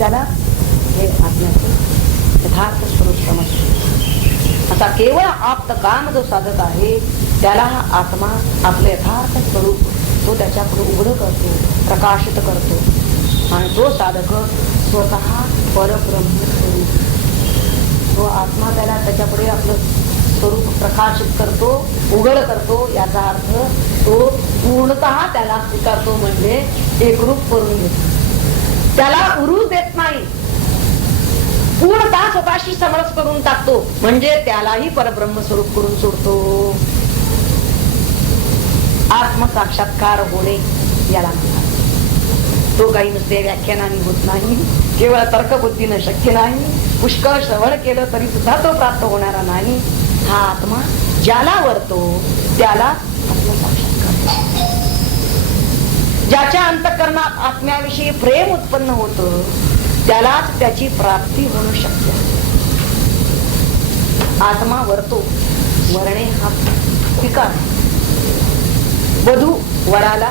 त्याला हे आत्म्याचं यथार्थ स्वरूप समजतो. असा केवळ आप्तकाम जो साधक आहे त्याला हा आत्मा आपलं यथार्थ स्वरूप तो त्याच्यापुढे उघड करतो, प्रकाशित करतो. आणि तो साधक स्वतः परब्रह्म स्वरूप तो आत्मा त्याला त्याच्यापुढे आपलं स्वरूप प्रकाशित करतो, उघड करतो. याचा अर्थ तो पूर्णतः त्याला स्वीकारतो, म्हणजे एकरूप करून घेतो. त्याला उरू देत नाही, पूर्णतः स्वतःशी समरस करून टाकतो, म्हणजे त्यालाही परब्रह्म स्वरूप करून सोडतो. आत्मसाक्षात्कार होणे याला म्हणतात. तो काही नुसते व्याख्यानाने होत नाही, केवळ तर्कबुद्धीनं शक्य नाही, पुष्कळ श्रवण केलं तरी सुद्धा तो प्राप्त होणारा नाही. हा आत्मा ज्याला वरतो त्याला आत्मसाक्षात्कार. ज्याच्या अंतःकरणात आत्म्याविषयी प्रेम उत्पन्न होतं त्यालाच त्याची प्राप्ती होणं शक्य. आत्मा वरतो, वरणे हा विकार. वधू वराला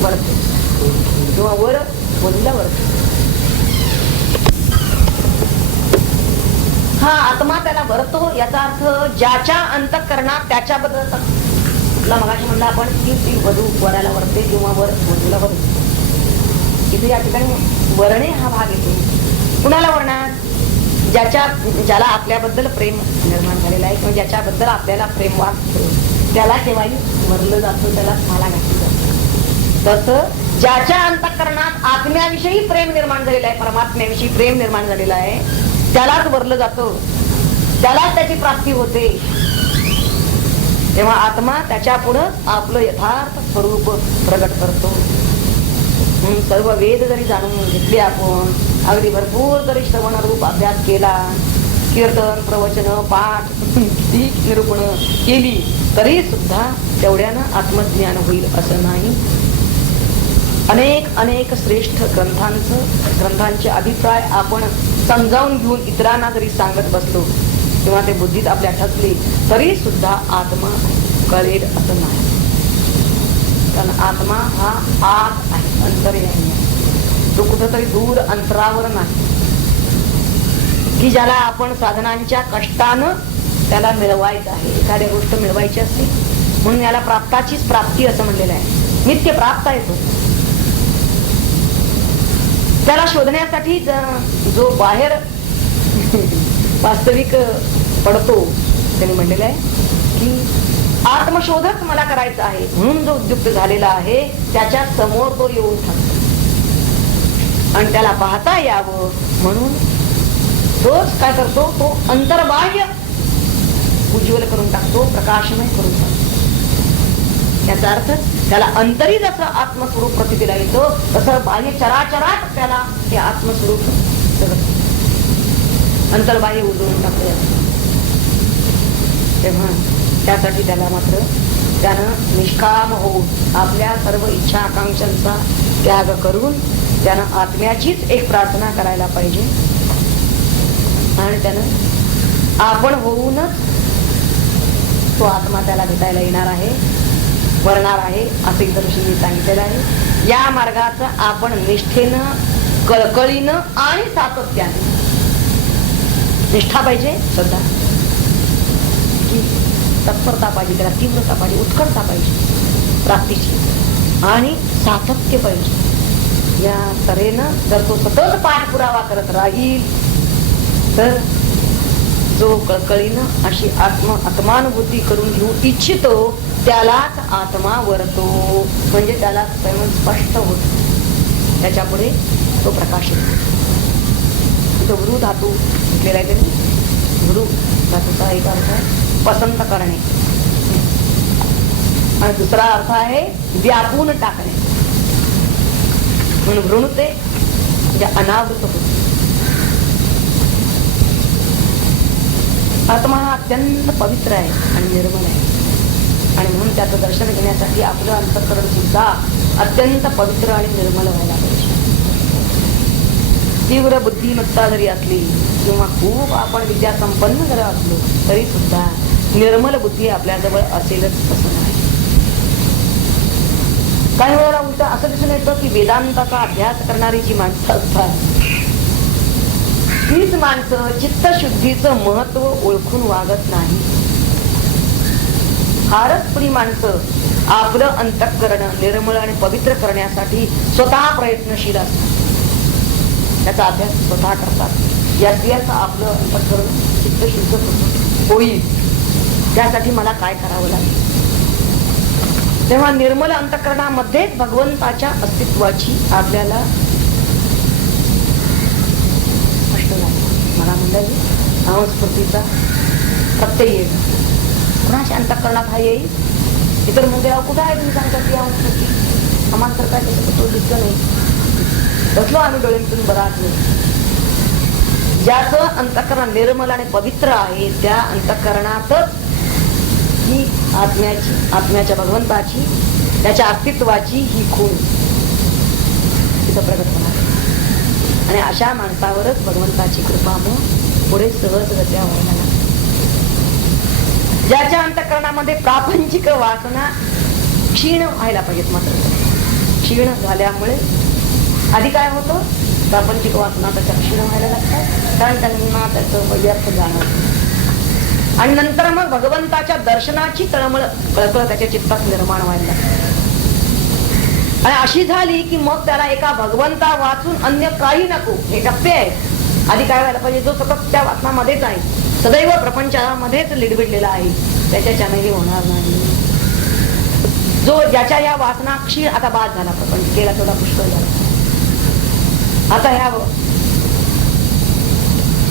वरतो किंवा वर वधूला वरतो. हा आत्मा त्याला वरतो याचा अर्थ ज्याच्या अंतःकरणात त्याच्याबद्दल तुला मगाशी म्हणलं आपण की ती वधू वराला वरते किंवा वर वधूला वरते. इथे या ठिकाणी वरणे हा भाग येतो. कुणाला वरणार? ज्याला आपल्याबद्दल प्रेम निर्माण झालेला आहे किंवा ज्याच्याबद्दल आपल्याला प्रेम वाटतं त्याला केव्हाही वरलं जातं, त्याला माला घातली जातं. तसं ज्याच्या अंतःकरणात आत्म्याविषयी प्रेम निर्माण झालेलं आहे, परमात्म्याविषयी प्रेम निर्माण झालेलं आहे त्यालाच वरलं जातं, त्यालाच त्याची प्राप्ती होते. तेव्हा आत्मा त्याच्या पुढं आपलं यथार्थ स्वरूप प्रगट करतो. सर्व वेद जरी जाणून घेतले आपण, अगदी भरपूर जरी श्रवण रूप अभ्यास केला, कीर्तन प्रवचन पाठ निरूपण केली तरी सुद्धा तेवढ्यानं आत्मज्ञान होईल असं नाही. अनेक श्रेष्ठ ग्रंथांचे अभिप्राय आपण समजावून घेऊन इतरांना जरी सांगत बसलो किंवा ते बुद्धीत आपल्या ठसले तरी सुद्धा आत्मा कळेल असं नाही. कारण आत्मा हा आत आहे, अंतर्यामी आहे. तो कुठंतरी दूर अंतरावर नाही की ज्याला आपण साधनांच्या कष्टानं त्याला मिळवायचं आहे. एखाद्या गोष्ट मिळवायची असते म्हणून याला प्राप्ताचीच प्राप्ती असं म्हणलेलं आहे. नित्य प्राप्त आहे तो. त्याला शोधण्यासाठी जो बाहेर वास्तविक पडतो त्यांनी म्हणलेलं आहे की आत्मशोधच मला करायचं आहे म्हणून जो उद्युक्त झालेला आहे त्याच्या समोर तो येऊन थांबतो आणि त्याला पाहता यावं म्हणून तोच काय करतो, तो अंतर्बाह्य उज्ज्वल करून टाकतो, प्रकाशमय करून टाकतो. याचा अर्थ त्याला अंतरी जसं आत्मस्वरूप प्रतितीला येतो तसं बाह्य चराचरात त्याला ते आत्मस्वरूप अंतर्बाह्य उजळून टाकलं. तेव्हा त्यासाठी त्याला मात्र त्यानं निष्काम होऊन आपल्या सर्व इच्छा आकांक्षांचा त्याग करून त्यानं आत्म्याचीच एक प्रार्थना करायला पाहिजे. आणि त्यानं आपण होऊनच तो आत्मा त्याला भेटायला येणार आहे, वरणार आहे असे दर्शनी सांगितलेलं आहे. या मार्गाचं आपण निष्ठेनं, कळकळीनं आणि सातत्याने, निष्ठा पाहिजे, श्रद्धा की तत्परता पाहिजे, त्याला तीव्रता पाहिजे, उत्कटता पाहिजे प्राप्तीची, आणि सातत्य पाहिजे. या तऱ्हेनं जर तो सतत पाठपुरावा करत राहील तर जो कळकळीनं अशी आत्मानुभूती करून घेऊ इच्छितो त्यालाच आत्मा वरतो, म्हणजे त्याला स्वयं स्पष्ट होतो, त्याच्या पुढे तो प्रकाशित होतो. वृ धातू घेतलेला आहे त्यांनी. वृ धातूचा एक अर्थ आहे पसंत करणे आणि दुसरा अर्थ आहे व्यापून टाकणे. म्हणून वृणुते म्हणजे अनावृत होते. आत्मा हा अत्यंत पवित्र आहे आणि निर्मल आहे आणि म्हणून त्याचं दर्शन घेण्यासाठी आपलं अंतःकरण सुद्धा अत्यंत पवित्र आणि निर्मल व्हायला पाहिजे. तीव्र बुद्धिमत्ता जरी असली किंवा खूप आपण विद्या संपन्न जरी असलो तरी सुद्धा निर्मल बुद्धी आपल्याजवळ असेलच असं नाही. काही वेळेला उलट असं दिसून येतं की वेदांताचा अभ्यास करणारी जी माणसं असतात तीच माणसं चित्तशुद्धीचं महत्व ओळखून वागत नाही. फारच थोडी माणसं आपलं अंतःकरण निर्मळ आणि पवित्र करण्यासाठी स्वतः प्रयत्नशील असतात. त्याचा अभ्यास स्वतः करतात. यात आपलं अंतःकरण चित्तशुद्ध होईल त्यासाठी मला काय करावं लागेल. तेव्हा निर्मल अंतःकरणामध्येच भगवंताच्या अस्तित्वाची आपल्याला स्पष्ट झाली. मला म्हणलं अहंस्फूर्तीचा प्रत्यय येईल. कुणाच्या अंतःकरणात हा येईल? इतर म्हणजे कुठं आहे तुम्ही सांगता की अहंस्फूर्ती आम्हाला तर काय त्याचं तो दिसलं नाही. बसलो आम्ही डोळ्यांतून बराच वेळ. ज्याचं अंतःकरण निर्मल आणि पवित्र आहे त्या अंतःकरणातच ही आत्म्याच्या भगवंताची त्याच्या अस्तित्वाची ही खूण तिथं प्रगट होणार. आणि अशा माणसावरच भगवंताची कृपा मग पुढे सहजगत्या व्हायला लागते. ज्याच्या अंतःकरणामध्ये प्रापंचिक वासना क्षीण व्हायला पाहिजेत. मात्र क्षीण झाल्यामुळे आधी काय होतं? प्रापंचिक वासना त्याच्या क्षीण व्हायला लागतात, कारण त्यांना त्याचं व्यर्थ जाणवतं. आणि नंतर मग भगवंताच्या दर्शनाची तळमळ कळकळ त्याच्या चित्तात निर्माण व्हायला लागते. आणि अशी झाली की मग त्याला एका भगवंता वाचून अन्य काही नको. हे टप्पे आहेत. आधी काय व्हायला पाहिजे? जो सतत त्या वाचनामध्येच आहे, सदैव प्रपंचामध्येच लिडबिडलेला आहे, त्याच्याने हे होणार नाही. जो ज्याच्या या वासना क्षीण आता बाद झाला, प्रपंच केला तेवढा पुष्कळ झाला. आता ह्या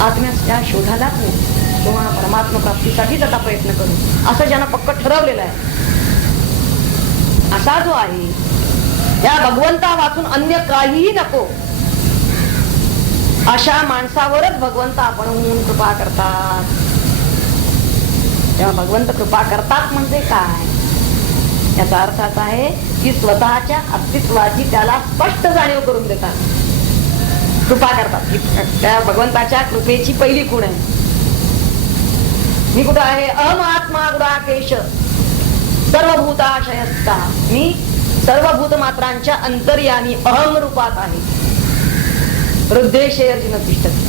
आत्म्याच्या शोधालाच नाही किंवा परमात्मा प्राप्तीसाठीच आता प्रयत्न करू असं ज्यानं पक्क ठरवलेलं आहे, असा जो आहे या भगवंता वाचून अन्य काहीही नको अशा माणसावरच भगवंत आपणहून कृपा करतात. तेव्हा भगवंत कृपा करतात म्हणजे काय? याचा अर्थ असा आहे की स्वतःच्या अस्तित्वाची त्याला स्पष्ट जाणीव करून देतात. कृपा करतात. त्या भगवंताच्या कृपेची पहिली खूण आहे. मी कुठं आहे? अहम आत्मा गुडाकेश सर्वभूताशयस्ता. मी सर्वभूत मात्रांच्या अंतर्यामी अहम रूपात आहे. हृदयशे अर्जुन तिष्ठति.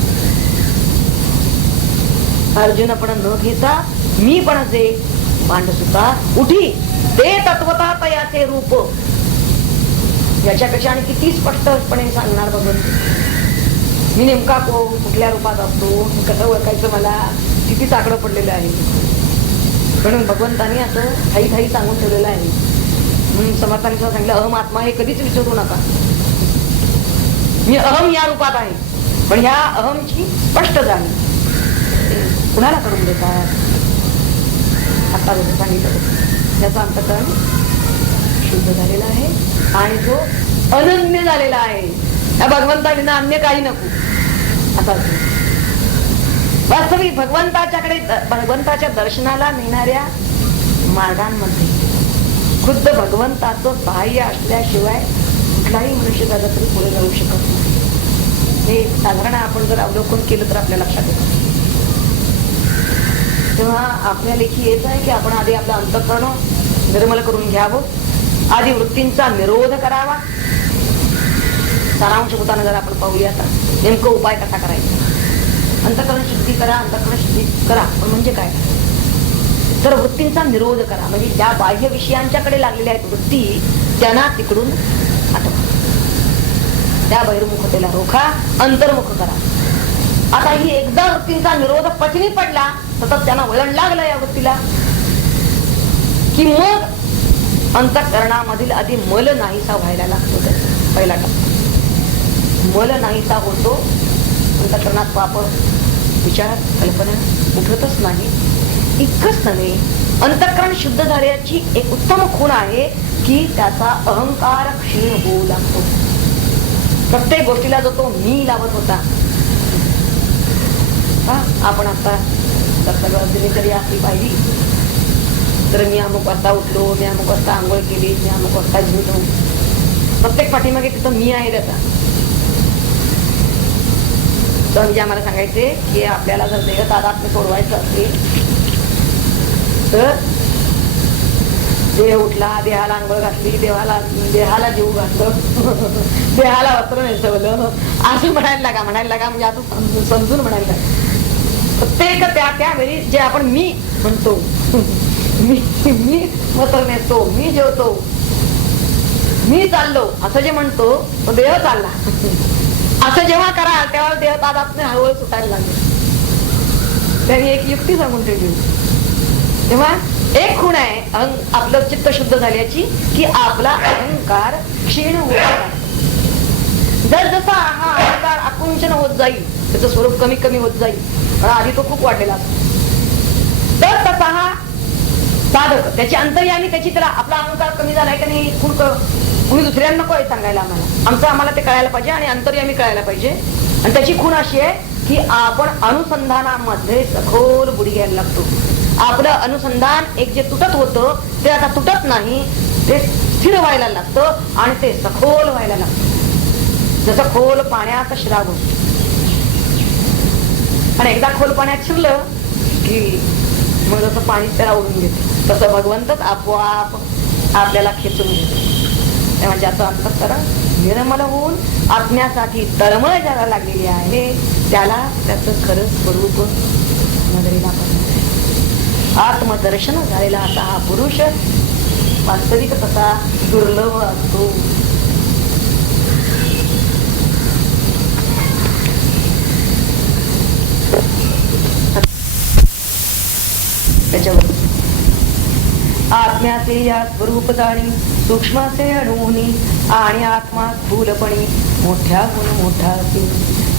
अर्जुन पण न घेता मी पण जे मांडसुता उठी ते तत्वता तयाचे रूप. याच्यापेक्षा आणि किती स्पष्टपणे सांगणार भगवंत? मी नेमका कुठल्या रूपात असतो, कसं ओळखायचं, मला किती साकडं पडलेलं आहे. म्हणून भगवंतानी असं ठाई ठाई सांगून ठेवलेलं आहे. म्हणून समर्थांनी सांगितलं अहम आत्मा हे कधीच विसरू नका. मी अहम या रूपात आहे, पण ह्या अहमची स्पष्ट जाणीव कुणाला करून देतात? आता जसं सांगितलं त्याचा अंतःकरण शुद्ध झालेला आहे आणि जो अनन्य झालेला आहे. या भगवंताविना अन्य काही नको असा. वास्तविक भगवंताच्याकडे भगवंताच्या दर्शनाला नेणाऱ्या मार्गांमध्ये खुद्द भगवंताचं सहाय्य असल्याशिवाय कुठलाही मनुष्य झाला तरी पुढे जाऊ शकत नाही. हे साधारण आपण जर अवलोकन केलं तर आपल्या लक्षात येतं. तेव्हा आपल्या लेखी येत आहे की आपण आधी आपलं अंतःकरण निर्मल करून घ्यावं, आधी वृत्तींचा निरोध करावा. सारांश होताना जर आपण पाहूया आता नेमकं उपाय कसा करायचा. अंतःकरण शुद्धी करा, अंतःकरण शुद्धी करा, पण म्हणजे काय? तर वृत्तींचा निरोध करा, म्हणजे ज्या बाह्य विषयांच्याकडे लागलेल्या आहेत वृत्ती त्यांना तिकडून हटवा. त्या बहिर्मुखतेला रोखा, अंतर्मुख करा. आता ही एकदा वृत्तींचा निरोध पचनी पडला, सतत त्यांना वळण लागलं या वृत्तीला, की मग अंतःकरणामधील आधी मल नाहीसा व्हायला लागतो. त्याचा पहिला टप्पा मल नाहीसा होतो. अंतःकरणात पाप विचार कल्पना उठतच नाही. इतकंच नव्हे, अंतःकरण शुद्ध झाल्याची एक उत्तम खूण आहे की त्याचा अहंकार क्षीण होऊ लागतो. प्रत्येक गोष्टीला जो तो मी लावत होता, आपण आता सगळं दिनचर्या आपली पाहिली तर मी अमुक वाजता उठलो, मी अमुक वाजता आंघोळ केली, मी अमुक वाजता झुलो. प्रत्येक पाठीमागे तिथं मी आहे त्याचा. म्हणजे आम्हाला सांगायचे की आपल्याला जर देह तादात्म्य सोडवायचं असेल तर देह उठला, देहाला आंघोळ घातली, देहाला जीव घातलं, देहाला वस्त्र नेसवलं, असं म्हणायला लागा म्हणजे असं समजून म्हणायला लागा. प्रत्येक त्यावेळी जे आपण मी म्हणतो, मी वस्त्र नेसतो, मी जेवतो, मी चाललो असं जे म्हणतो तो देह चालला. असं जेव्हा कराल तेव्हा देह तादात्म्य हळूहळू सुटायला लागले. त्यांनी एक युक्ती सांगून ठेवली. तेव्हा एक खूण आहे आपलं चित्त शुद्ध झाल्याची, की आपला अहंकार क्षीण होत जातो. जर जसा हा अहंकार आकुंचन होत जाईल, त्याचं स्वरूप कमी कमी होत जाईल, कारण आधी तो खूप वाढलेला असतो, तर तसा हा साधक त्याची अंतर्यामी त्याची त्याला आपला अहंकार कमी झालाय का नाही खूण तुम्ही दुसऱ्यांना नको सांगायला, आम्हाला ते कळायला पाहिजे आणि अंतर्यामी कळायला पाहिजे. आणि त्याची खूण अशी आहे की आपण अनुसंधानामध्ये सखोल बुडी घ्यायला लागतो. आपलं अनुसंधान एक जे तुटत होतं ते आता तुटत नाही, ते स्थिर व्हायला लागतं आणि ते सखोल व्हायला लागतं. जसं खोल पाण्यात श्राव होतो आणि एकदा खोल पाण्यात शिरलं की मग जसं पाणी त्याला ओढून घेते, तसं भगवंतच आपोआप आपल्याला खेचून घेतो. तेव्हा ज्याचं अंतःकरण निर्मल होऊन आत्म्यासाठी तळमळ ज्याला लागलेली आहे त्याला त्याचं खरं स्वरूप नजरेला पडतं. आत्मदर्शन झालेला असा हा पुरुष वास्तविक तसा दुर्लभ असतो. त्याच्यावर आत्म्याचे या स्वरूप जाणी सूक्ष्माचे अणुनी आणि आत्मा स्थूलपणी मोठ्याहून मोठा असेल.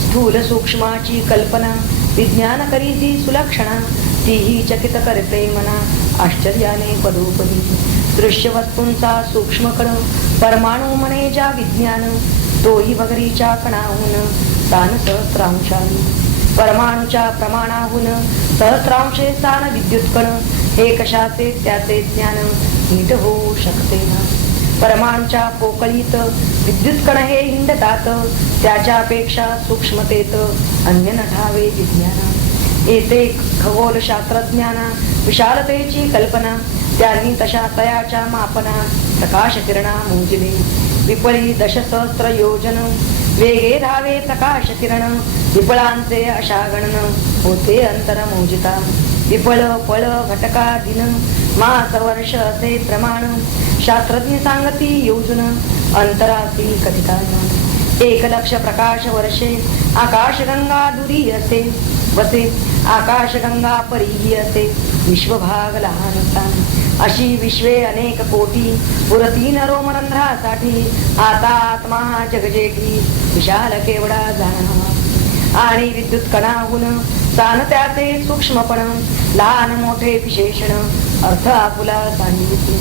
स्थूल सूक्ष्माची कल्पना विज्ञान करीती सुलक्षणा, तीही चकित करते मना आश्चर्याने पदोपदी. दृश्य वस्तूंचा सूक्ष्म कण परमाणू म्हणे ज्या विज्ञान, तोही वगरीच्या कणाहून स्थान सहस्रांशानी. परमाणूच्या प्रमाणाहून सहस्रांशे स्थान विद्युत कण, हे कशाचे त्याचे ज्ञान नीट होऊ शकते ना. परमाणूच्या पोकळीत विद्युत कण हे हिंडतात, त्याच्यापेक्षा सूक्ष्मतेत अन्य नठावे विज्ञान. येथे खगोल शास्त्रज्ञाना विशालतेची कल्पना, त्यांनी तशा तयाच्या मापना प्रकाश किरणा मोजले. विपळी दशसहस्र योजन वेगे धावे प्रकाश किरण, विपळांचे अशा गणन होते अंतर मोजिता. विपळ पळ घटका दिन मास वर्ष असे प्रमाण, शास्त्रज्ञ सांगती योजन अंतरासी कथितान. 1,00,000 प्रकाश वर्षे आकाशगंगा दुरी असे बसे, आकाशगंगा परीही असे विश्वभाग लहानसा. अशी विश्वे अनेक कोटी पुरतीन रोमरंध्रासाठी, आता आत्मा जगजेठी विशाल केवढा जाणावा. आणि विद्युत कणाहून स्थान त्याचे सूक्ष्मपण, लहान मोठे विशेषण अर्थ आपुला सांगितले.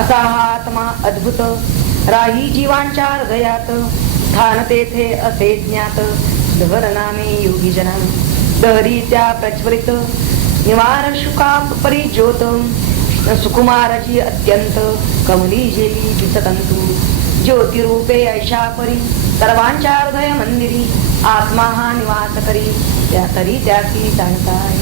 असा हा आत्मा अद्भुत राही जीवांच्या हृदयात, स्थान तेथे असे ज्ञात दहर नामे योगी जना. दहरी त्या प्रज्वलित निवार शुका परिज्योत, सुकुमारजी अत्यंत कमली जेली दिसतंतु. ज्योतिरूपे ऐशा परी सर्वांच्या हृदय मंदिरी, आत्मा हा निवास करी त्या तरी त्याची जाणताय.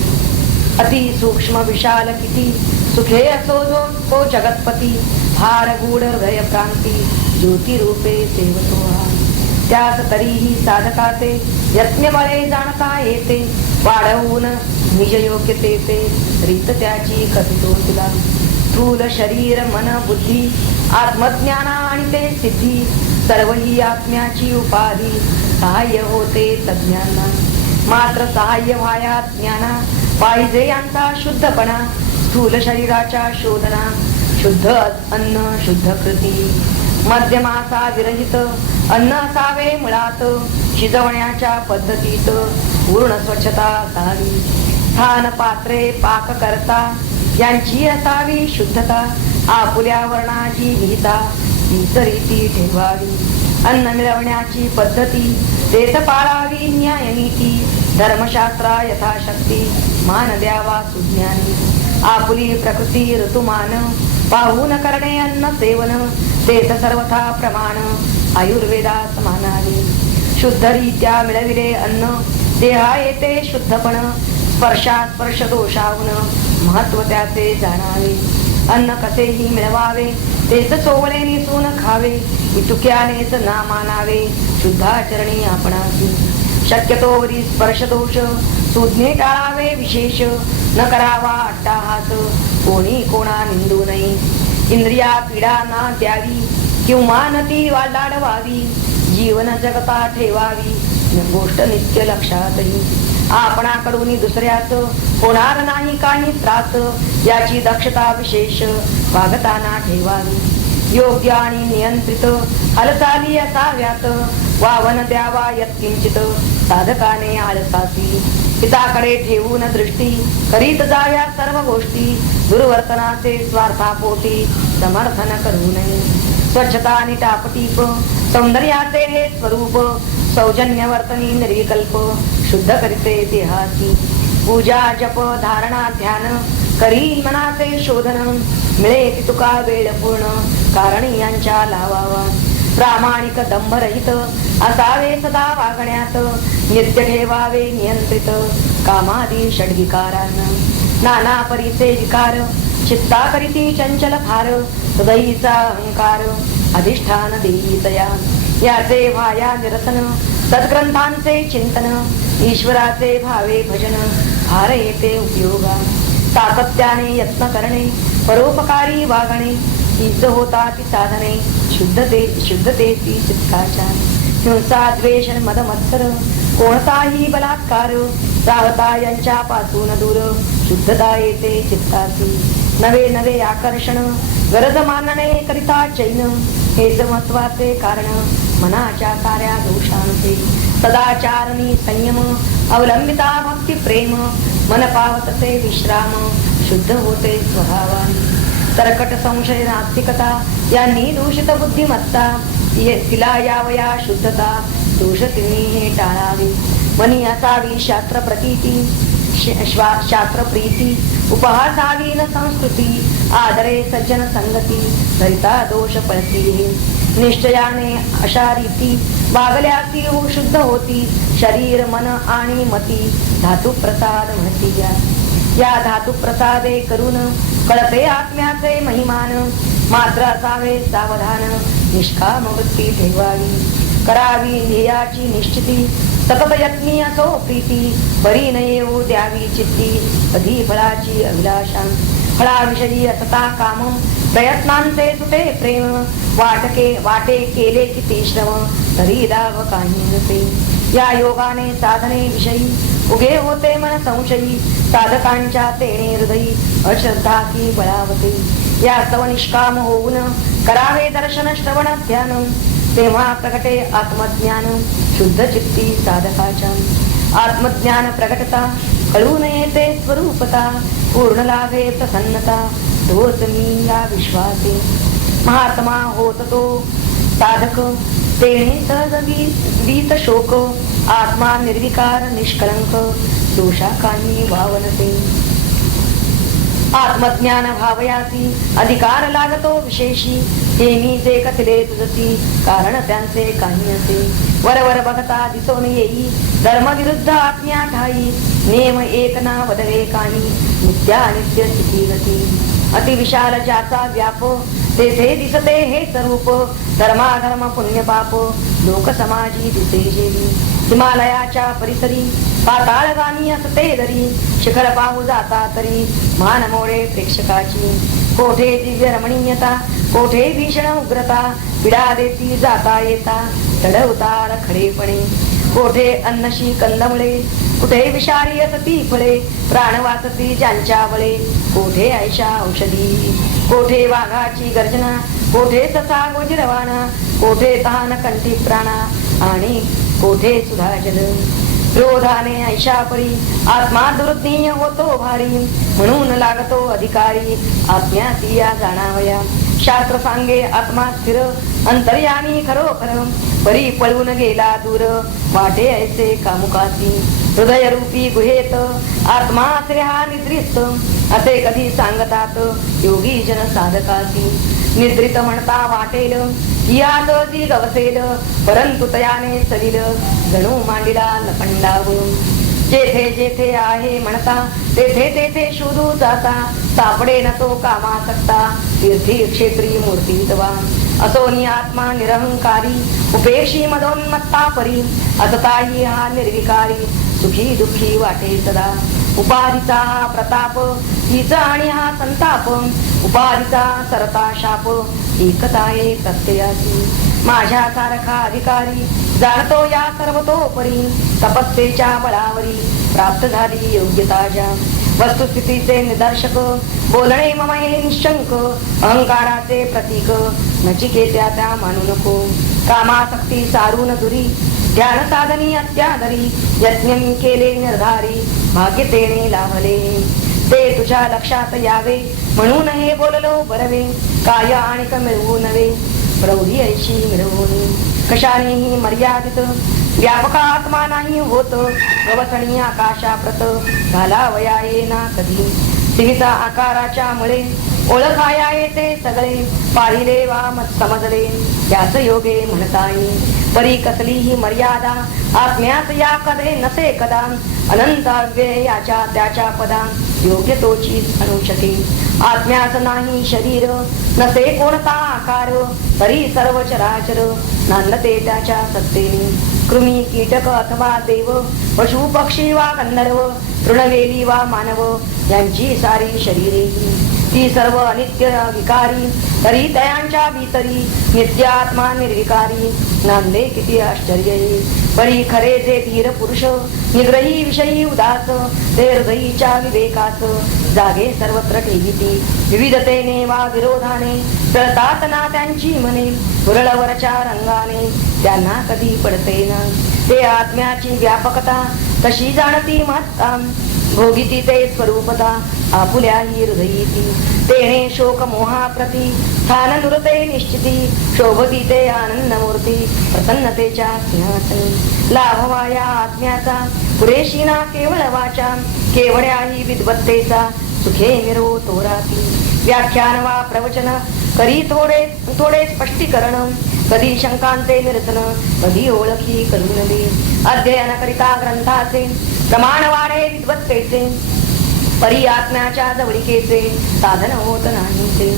अति सूक्ष्म विशाल किती सुखे असो जो तो जगतपती, फार गूढ हृदय प्रांती ज्योतिरूपे सेवतो हा. त्यात तरीही साधकाचे यत्नबळे जाणता येते, वाढवून निज योग्यतेचे रीत त्याची कथितो तुला. स्थूल शरीर मन बुद्धी आत्मज्ञाना आणि ते सिद्धी, सर्व ही आत्म्याची उपाधी सहाय्य होते तज्ञांना. मात्र सहाय्य व्हाया ज्ञाना पाहिजे यांचा शुद्धपणा. स्थूल शरीराच्या शोधना शुद्ध अन्न शुद्ध कृती, मध्यमासा विरहित अन्न असावे मुळात. शिजवण्याच्या पद्धतीत पूर्ण स्वच्छता असावी. स्थान पात्रे पाक करता यांची असावी शुद्धता. आपुल्या वर्णाची विहिता तीच रीती ठेवावी. अन्न मिळवण्याची पद्धती तेच पाळावी न्यायनीती. धर्मशास्त्रा यथाशक्ती मान द्यावा सुज्ञानी. आपुली प्रकृती ऋतुमान पाहून करणे अन्न सेवन, तेच सर्वथा प्रमाण आयुर्वेदात मानावे. शुद्धरीत्या मिळविले अन्न देहा येते शुद्धपण, स्पर्शा स्पर्श दोषाहून महत्व त्याचे जाणावे. अन्न कसेही मिळवावे तेच चोवळे निसून खावे इतुक्यानेच ना मानावे शुद्धाचरणी आपणासी शक्यतोवरी स्पर्श दोष सुज्ञे टाळावे विशेष न करावा अट्टाहास कोणी कोणा निंदू नये इंद्रिया पीडा ना द्यावी किंवा नती वाढवावी जीवन जगता ठेवावी गोष्ट नित्य लक्षातही आपणाकडून दुसऱ्याच होणार नाही काही त्रास याची दक्षता विशेष वागताना ठेवावी योग्य आणि नियंत्रित हालचाली असाव्यात वावन द्यावा यत्किंचित साधकाने आळसासी पिताकडे ठेवून दृष्टी करीत जाव्या सर्व गोष्टी दुर्वर्तनाचे स्वार्थापोटी समर्थन करू नये स्वच्छता आणि टापटीप सौंदर्याचे हे स्वरूप सौजन्य वर्तनी निर्विकल्प शुद्ध करीते देहासी पूजा जप धारणा ध्यान करी मनाचे शोधन मिळे तुका वेळ पूर्ण कारण यांच्या लावावा प्रामाणिक दंभरहित असावे सदा वागण्यात नित्य ठेवावे नियंत्रित कामादी षड्विकारांना नाना परीचे विकार चित्ता करीती चंचल फार हृदयीचा अहंकार अधिष्ठान देईतया याचे भाया निरसन सद्ग्रंथांचे चिंतन ईश्वराचे भावे भजन फार येते उपयोगा सातत्याने यत्न करणे परोपकारी वागणे हीच होता ती साधने शुद्धतेची चित्ताच्या हिंसा द्वेष मद मत्सर कोणताही बलात्कार राहता यांच्या पासून दूर शुद्धता येते चित्ताची नवे नवे आकर्षण गरज मानणे करिता चैन हेच महत्वाचे कारण मनाच्या साऱ्या दोषांचे सदाचारणी संयम अवलंबिता भक्ती प्रेम मन पावतसे विश्राम शुद्ध होते स्वभावाने तरकट संशय नास्तिकता यांनी दूषित बुद्धिमत्ता तिला यावया शुद्धता दोष तिने हे टाळावे मनी असावी शास्त्र प्रतीती शास्त्र प्रीती उपहासावी न संस्कृती आदरे सज्जन संगती धरिता दोष पळती निश्चयाने अशा रीती वागल्यासी हो शुद्ध होती शरीर मन आणि मती धातु प्रसाद म्हणती या धातु प्रसादे करून कळते आत्म्याचे महिमान मात्र असावे सावधान निष्काम वृत्ती ठेवावी करावी ध्येयाची निश्चिती सतत यत्नी असो प्रीती बरी न येऊ द्यावी चित्ती कधी फळाची अभिलाषा फळाविषयी असता काम प्रयत्नांचे सुटे प्रेम वाटे केले किती श्रम तरी लाभ काही नसे या योगाने साधने विषयी उगे होते मन संशयी साधकांच्या तेने हृदयी अश्रद्धा की बळावते या सव निष्काम होऊन करावे दर्शन श्रवण ध्यान तेव्हा प्रगटे आत्मज्ञान शुद्ध चित्ती साधकाच्या आत्मज्ञान प्रगटता कळून येते स्वरूपता पूर्ण लाभे प्रसन्नता तोच मी या विश्वासे महात्मा होत तो साधक तेने सहज शोक आत्मा निर्विकार निष्कलंक दोषाकांनी वावनते आत्मज्ञान भावयासी अधिकार लागतो विशेषी हे मी जे कथले तुझसी कारण त्यांचे काही नसे वरवर बघता दिसून येई धर्म विरुद्ध आज्ञा ठाई नेम एक ना वदवे काही नित्या नित्य स्थिती नती अतिविशाल ज्याचा व्याप तेथे दिसते हे स्वरूप धर्माधर्म पुण्य पाप लोक समाजी दिसे जेवी हिमालयाच्या परिसरी पाताळगामी असते दरी शिखर पाहू जाता तरी मान मोडे प्रेक्षकाची कोठे दिव्य रमणीयता कोठे भीषण उग्रता पिडा देती जाता येता चढवता रखडेपणे कोठे अन्नशी कंदमुळे कुठे विषारी असती फळे प्राण वाचती ज्यांच्या बळे कोठे ऐशा औषधी कोठे वाघाची गर्जना कोठे ससा गोजिरवाना कोठे तहान कंठी प्राणा आणि कोठे सुधा जल क्रोधाने ऐशापरी आत्मा दुर्ज्ञेय होतो भारी म्हणून लागतो अधिकारी आज्ञाती या जाणावया शास्त्र सांगे आत्मा स्थिर अंतर्यामी खरोखर परी पळून गेला दूर वाटे ऐसे कामुकासी हृदय रूपी गुहेत आत्मा असे हा निद्रिस्त असे कधी सांगतात योगी जन साधकासी निद्रित म्हणता वाटेल यात ती गवसेल परंतु तयाने सलील जणू मांडिला लपंडाव जेथे जेथे आहे म्हणता तेथे तेथे शोधू जाता सापडे न तो कामासक्ता तीर्थी क्षेत्री मूर्तीतवा असोनी आत्मा निरहंकारी उपेक्षी मदोन्मत्ता परी असताही हा निर्विकारी सुखी दुःखी वाटे सदा उपाधीचा हा प्रताप हीच आणि हा संताप उपाधीचा सरता शाप एकता आहे प्रत्ययाची माझ्यासारखा अधिकारी जाणतो या सर्वतोपरी तपस्येच्या बळावरी प्राप्त झाली योग्यता ज्या वस्तुस्थितीचे निदर्शक बोलणे मम हे निशंक अहंकाराचे प्रतीक नचिकेत्या त्या मानू नको कामासक्ती सारून दुरी ध्यान साधनी अत्यादरी यज्ञ केले निर्धारी भाग्य तेने लाभले ते तुझ्या लक्षात यावे म्हणून हे बोललो बरवे काय आणिक मिळवू नवे प्रौढी ऐशी मिळवून कशानेही मर्यादित व्यापक आत्मा नाही होत गवसणी आकाशाप्रत घालावया येना कधी सीमित आकाराच्या मुळे ओळखाया येते सगळे पाहिले वा मत समजले त्याच योगे म्हणता येईल परी कसली ही मर्यादा आत्म्यात या कधे नसे कदा अनंत अव्यय याच्या त्याच्या पदा योग्य तोचीच आणू शके आत्म्यात नाही शरीर नसे कोणता आकार तरी सर्व चराचर नांदते त्याच्या सत्तेने कृमी कीटक अथवा देव पशु पक्षी वा गंधर्व तृणवेली वा मानव यांची सारी शरीरे ती सर्व अनित्य विकारी तरी त्यांच्या भीतरी नित्य आत्मा निर्विकारी नांदे किती आश्चर्य परी खरे जे धीर पुरुष निग्रही विषयी उदास ते हृदयीच्या विवेकास जागे सर्वत्र ठेविती विविधतेने वा विरोधाने चळतात ना त्यांची मने उरळवरच्या रंगाने त्यांना कधी पडते ना ते आत्म्याची व्यापकता कशी जाणती महत्ता भोगिती ते स्वरूपता आपुल्या ही हृदयीती तेने शोक मोहाप्रती स्थान नुरते निश्चिती शोभती ते आनंदमूर्ती प्रसन्नतेच्या सिंहासनी लाभवाया आत्म्याचा पुरेशी ना केवळ वाचा केवळ्या ही विद्वत्तेचा सुखे निरो तोराती व्याख्यान वा प्रवचन करी थोडे स्पष्टीकरण कधी शंकांचे निरसन कधी ओळखी करून दे अध्ययन करिता ग्रंथाचे प्रमाण वाढे विद्वत्तेचे परी आत्म्याच्या जवळिकेचे साधन होत नाही ते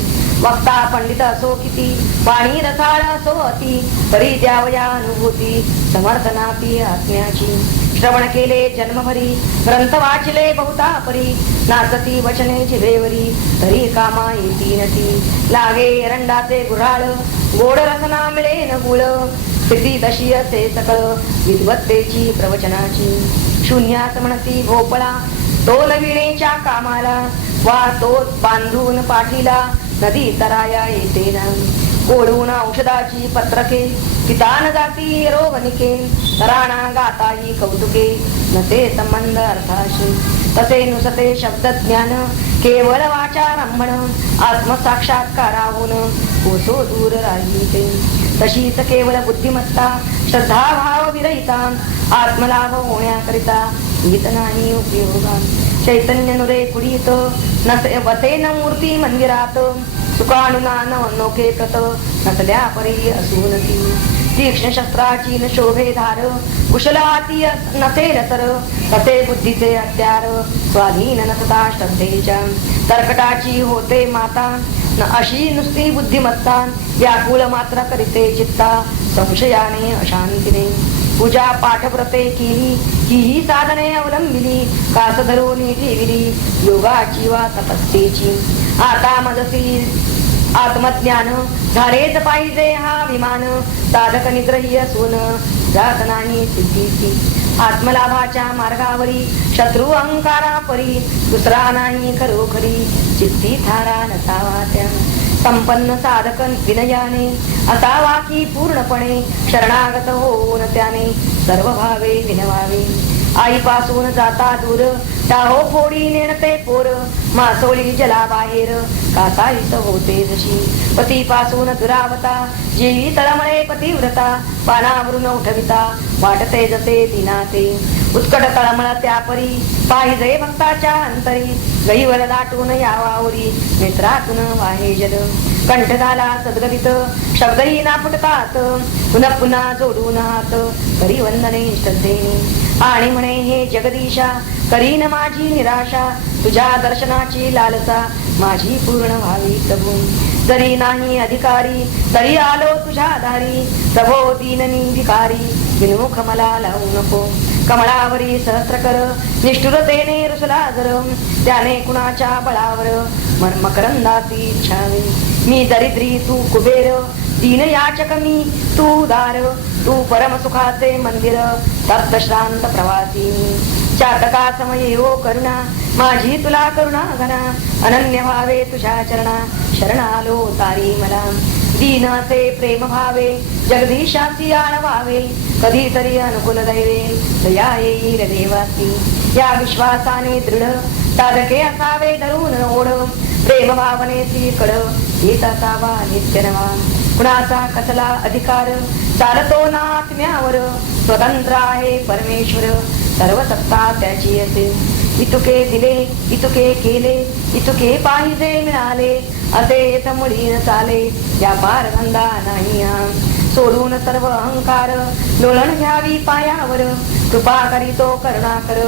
वक्ता पंडित असो किती वाणी रसाळ असो अति परी द्यावया अनुभूती समर्थनापी आत्म्याची श्रवण केले जन्मभरी ग्रंथ वाचले बहुता परी नाचती वचने जिभेवरी तरी कामा येती नती लागे एरंडाचे गुऱ्हाळ गोड रसना मिळे न गुळ स्थिती तशी असे सकळ विद्वत्तेची प्रवचनाची शून्यास म्हणती भोपळा तो नविणेच्या कामाला वा तो बांधून पाठीला नदी तराया येते ना कोडून औषधाची पत्रके पितान जाती रोगनिके तराणा गाताही कौतुके नसे संबंध अर्थाशी तसे नुसते शब्द ज्ञान केवळ वाचारंभण आत्मसाक्षात्काराहून कोसो दूर राहिते तशीच केवळ बुद्धिमत्ता श्रद्धा भाव विरहिता आत्मलाभ होण्याकरिता हित नाही उपयोगा चैतन्य नुरे कुडीत नसे वसे न मूर्ती मंदिरात सुखानुना नोके प्रत नसल्या परी असून तीक्ष्ण शस्त्राची न शोभे धार कुशलाती नसेल तर तसे बुद्धीचे हत्यार स्वाधीन नसता श्रद्धेच्या कर्कटाची होते माता न अशी नुसती बुद्धिमत्ता व्याकुळ मात्र करीते चित्ता संशयाने अशांतीने पूजा पाठव्रते केली ही साधने अवलंबिली कास धरून ठेविली योगाची वा तपस्येची आता मदसी आत्मज्ञान झालेच पाहिजे हा विमान साधक निग्रही असून जात नाही सिद्धीची आत्मलाभाच्या मार्गावरी शत्रू अहंकारा परी दुसरा नाही खरोखरी चित्ती थारा नसावा त्या संपन्न साधक विनयाने असावा की पूर्णपणे शरणागत होऊन त्याने सर्व भावे विनवावे आईपासून जाता दूर टाहो फोडी नेणते पोर मासोळी जलाबाहेर कासावीस होते जशी पतीपासून दुरावता जीवी तळमळे पतिव्रता पानावरून उठविता वाटते जसे दिनाते उत्कट तळमळ त्यापरी पाहिजे भक्ताच्या अंतरी गईवर दाटून यावावरी नेत्रातून वाहे जल कंठ झाला सद्गदित शब्दही ना फुटतात पुन्हा पुन्हा जोडून हात तरी वंदने श्रद्धेने आणि म्हणे हे जगदीशा करीन माझी निराशा, तुझ्या दर्शनाची लालसा माझी पूर्ण व्हावी प्रभू. जरी नाही अधिकारी तरी आलो तुझ्या दारी, प्रभो दीननी भिकारी विनमुख मला लावू नको. कमळावरी सहस्र कर निष्ठुरतेने रुसला जर, त्याने कुणाच्या बळावर मकरंदाची इच्छावी. मी दरिद्री तू कुबेर दीन याचक मी तू दार, तू परम सुखाचे मंदिर तप्त श्रांत प्रवासी. चातका समय हो करुणा माझी तुला करुणा घना, अनन्य भावे तुझ्या चरणा शरणालो तारी मला. दीनाचे प्रेम भावे जगदीशाची आळवावे, कधीतरी अनुकूल दैवे दया येईल देवासी. या विश्वासाने दृढ साधके असावे धरून ओढ, प्रेम भावनेची कड येत असावा नित्य नवा. कुणाचा कसला अधिकार चालतो ना आत्म्यावर, स्वतंत्र आहे परमेश्वर सर्व सत्ता त्याची असे. इतुके दिले इतुके केले इतुके पाहिजे मिळाले, असे समोरी न चाले या पार धंदा नाही. सोडून सर्व अहंकार लोळण घ्यावी पायावर, कृपा करीतो करुणाकर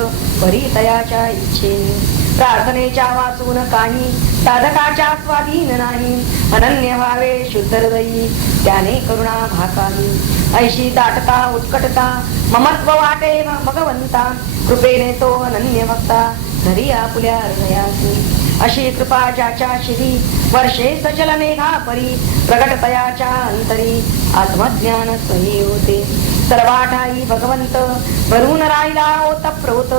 परी तयाच्या इच्छेने. प्रार्थनेच्या वाचून काही साधकाच्या स्वाधीन नाही, अनन्य भावे शुद्ध हृदयी त्याने करुणा भाकावी. ऐशी दाटता उत्कटता ममत्व वाटे भगवंता, कृपेने तो अनन्य भक्ता धरी आपुल्या हृदयासी. अशी कृपा ज्याच्या शिरी वर्षे सचल मेघा परी, प्रगट तयाच्या अंतरी आत्मज्ञान सही होते. सर्वाठाई भगवंत भरून राहिला ओतप्रोत,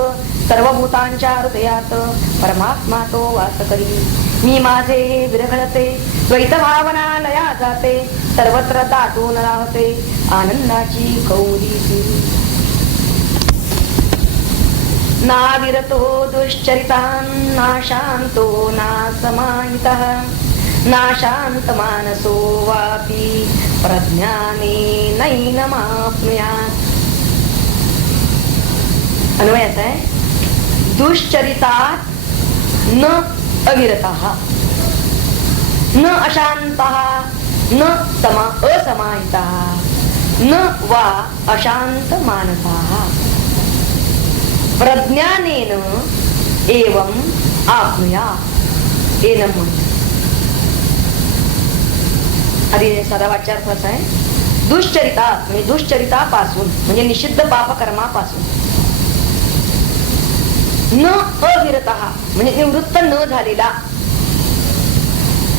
सर्व भूतांच्या हृदयात परमात्मा तो वास करी. मी माझे विरघळते द्वैत भावना लया जाते, सर्वत्र दाटून राहते आनंदाची कौली. नाविरतो दुश्चरितान् नाशांतो ना समाहितः, नाशांत मानसो वापि प्रज्ञाने नैनमाप्नुयात्. अन्वय असा आहे, दुश्चरितात न अविरतः न अशांतः न असमाहितः न वा अशांत मानसः, प्रज्ञानेन एवं आप्नुयात्. एनं म्हणून आधी साधा वाच्यार्थ असा आहे, दुश्चरिता म्हणजे दुश्चरितापासून म्हणजे निषिद्ध पापकर्मापासून, न अविरतः म्हणजे निवृत्त न झालेला.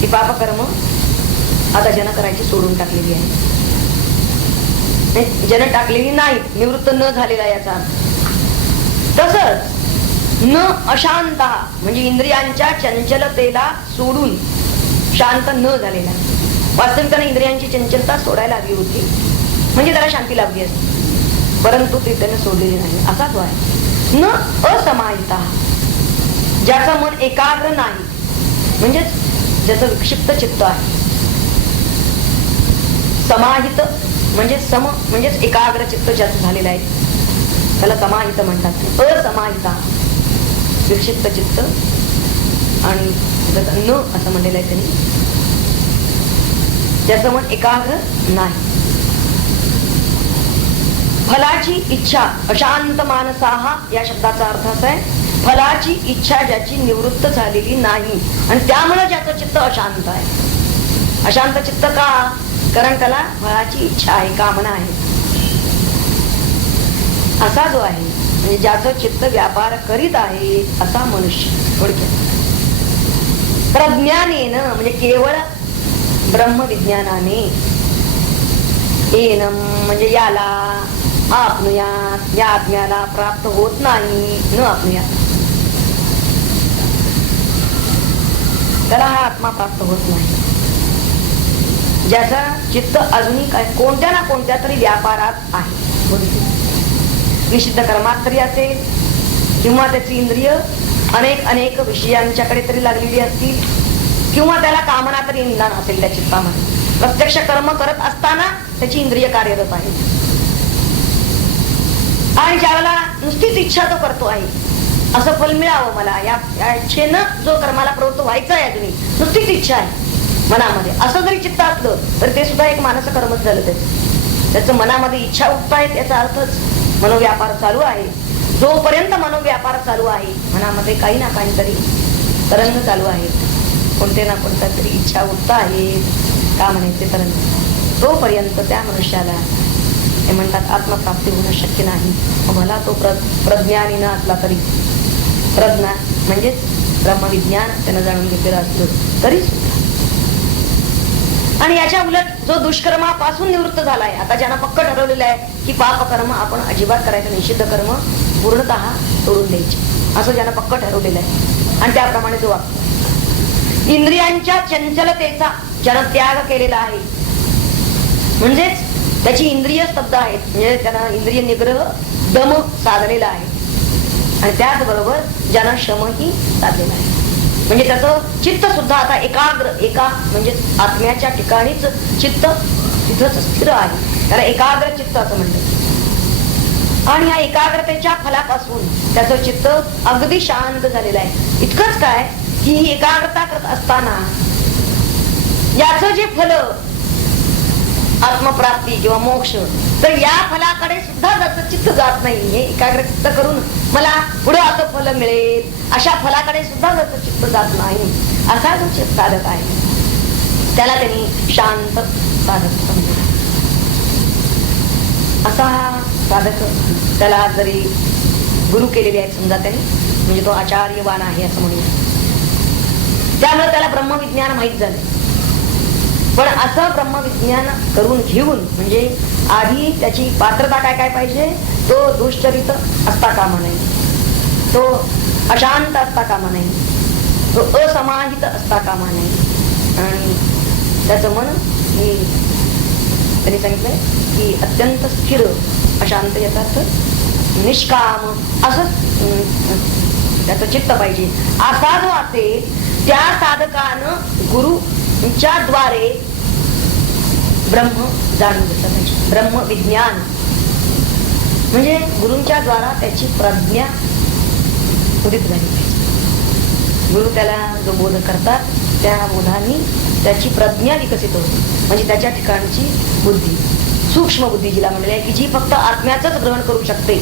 ही पापकर्म आता जन करायची सोडून टाकलेली आहे, जन टाकलेली नाही, निवृत्त न झालेला याचा अर्थ. तसंच न अशांत म्हणजे इंद्रियांच्या चंचलतेला सोडून शांत न झालेला. वास्तविकताने इंद्रियांची चंचलता सोडायला हवी होती म्हणजे त्याला शांती लाभली असती, परंतु ते त्याने सोडलेली नाही. असा तो आहे. न असमाहिता ज्याचं मन एकाग्र नाही, म्हणजेच ज्याचं विक्षिप्त चित्त आहे. समाहित म्हणजे सम म्हणजेच एकाग्र चित्त ज्याचं झालेलं आहे त्याला समाहित म्हणतात. असमाहिता विक्षिप्त चित्त आणि न असं म्हणलेलं आहे त्यांनी, ज्याचं मन एकाग्र नाही. फलाची इच्छा अशांत मानसाहा या शब्दाचा अर्थ असा आहे, फलाची इच्छा ज्याची निवृत्त झालेली नाही आणि त्यामुळे ज्याचं चित्त अशांत आहे. अशांत चित्त का? कारण त्याला फळाची इच्छा आहे, कामना आहे. असा जो आहे म्हणजे ज्याचं चित्त व्यापार करीत आहे असा मनुष्य. थोडक्यात प्रज्ञानेन म्हणजे केवळ ब्रह्मविज्ञानाने, एनम म्हणजे याला, आपनुयात या आत्म्याला प्राप्त होत नाही, न आपनुयात त्याला हा आत्मा प्राप्त होत नाही. ज्याचा चित्त अजूनही काय कोणत्या ना कोणत्या तरी व्यापारात आहे, निषिद्ध कर्मात तरी असेल किंवा त्याची इंद्रिय अनेक विषयांच्याकडे तरी लागलेली असतील किंवा त्याला कामना तरी निदान असेल त्या चित्तामध्ये. प्रत्यक्ष कर्म करत असताना त्याची इंद्रिय कार्यरत आहे आणि ज्यावेळेला नुसतीच इच्छा तो करतो आहे असं फल मिळावं मला, या इच्छेनं जो कर्माला प्रवृत्त व्हायचा आहे अजूनही नुसतीच इच्छा आहे मनामध्ये, असं जरी चित्त असलं तर ते सुद्धा एक मानस कर्मच झालं. त्याचं मनामध्ये इच्छा उठतायत याचा अर्थच मनोव्यापार चालू आहे. जोपर्यंत मनोव्यापार चालू आहे, मनामध्ये काही ना काहीतरी तरंग चालू आहे, कोणते ना कोणत्या तरी इच्छा उठता आहे, का म्हणायचे तरंग, तोपर्यंत त्या मनुष्याला हे म्हणतात आत्मप्राप्ती होणं शक्य नाही. मला तो प्रज्ञानी न असला तरी, प्रज्ञा म्हणजेच ब्रह्मविज्ञान त्यानं जाणून घेतलेलं असलं तरी सुद्धा. आणि याच्या उलट जो दुष्कर्मापासून निवृत्त झालाय, आता ज्यांना पक्क ठरवलेलं आहे की पाप कर्म आपण अजिबात करायचं, निषिद्ध कर्म पूर्णतः सोडून द्यायचे, असं ज्यांना पक्क ठरवलेलं आहे आणि त्याप्रमाणे जो वागतो, इंद्रियांच्या चंचलतेचा ज्यानं त्याग केलेला आहे, म्हणजेच त्याची इंद्रिय स्तब्ध आहेत, म्हणजे त्यांना इंद्रिय निग्रह दम साधलेला आहे, आणि त्याचबरोबर ज्यानं शमही साधलेला आहे, म्हणजे त्याचं चित्त सुद्धा आता एकाग्र, एका म्हणजे आत्म्याच्या ठिकाणीच चित्त तिथंच स्थिर आहे, त्याला एकाग्र चित्त असं म्हणतात. आणि ह्या एकाग्रतेच्या फलापासून त्याचं चित्त अगदी शांत झालेलं आहे. इतकंच काय की ही एकाग्रता करत असताना याचं जे फल आत्मप्राप्ती किंवा मोक्ष, तर या फलाकडे सुद्धा त्याचं चित्त जात नाही. हे एकाग्र चित्त करून मला पुढे असं फल मिळेल अशा फलाकडे सुद्धा त्याचं चित्त जात नाही. असा जो चित्त साधक आहे त्याला त्यांनी शांत साधक समजलं. असा हा साधक, त्याला जरी गुरु केलेले आहेत समजा त्यांनी, म्हणजे तो आचार्यवान आहे असं म्हणूया, त्यामुळे त्याला ब्रह्मविज्ञान माहीत झालं. पण असं ब्रह्मविज्ञान करून घेऊन म्हणजे आधी त्याची पात्रता काय काय पाहिजे, तो दुष्चरित असता कामा नाही, तो अशांत असता कामा नाही, तो असमाहित असता कामा नाही, आणि त्याचं मन हे त्यांनी सांगितलंय की अत्यंत स्थिर, अशांत याचा अर्थ निष्काम असं त्याचं चित्त पाहिजे. असा जो असेल त्या साधकानं गुरुच्या द्वारे ब्रह्म जाणून घेतलं पाहिजे. ब्रह्मविज्ञान म्हणजे गुरूंच्या द्वारा त्याची प्रज्ञा उदित झाली पाहिजे. गुरु त्याला जो बोध करतात त्या बोधांनी त्याची प्रज्ञा विकसित होते, म्हणजे त्याच्या ठिकाणची बुद्धी, सूक्ष्म बुद्धी जिला म्हणलेली आहे की जी फक्त आत्म्याचंच ग्रहण करू शकते,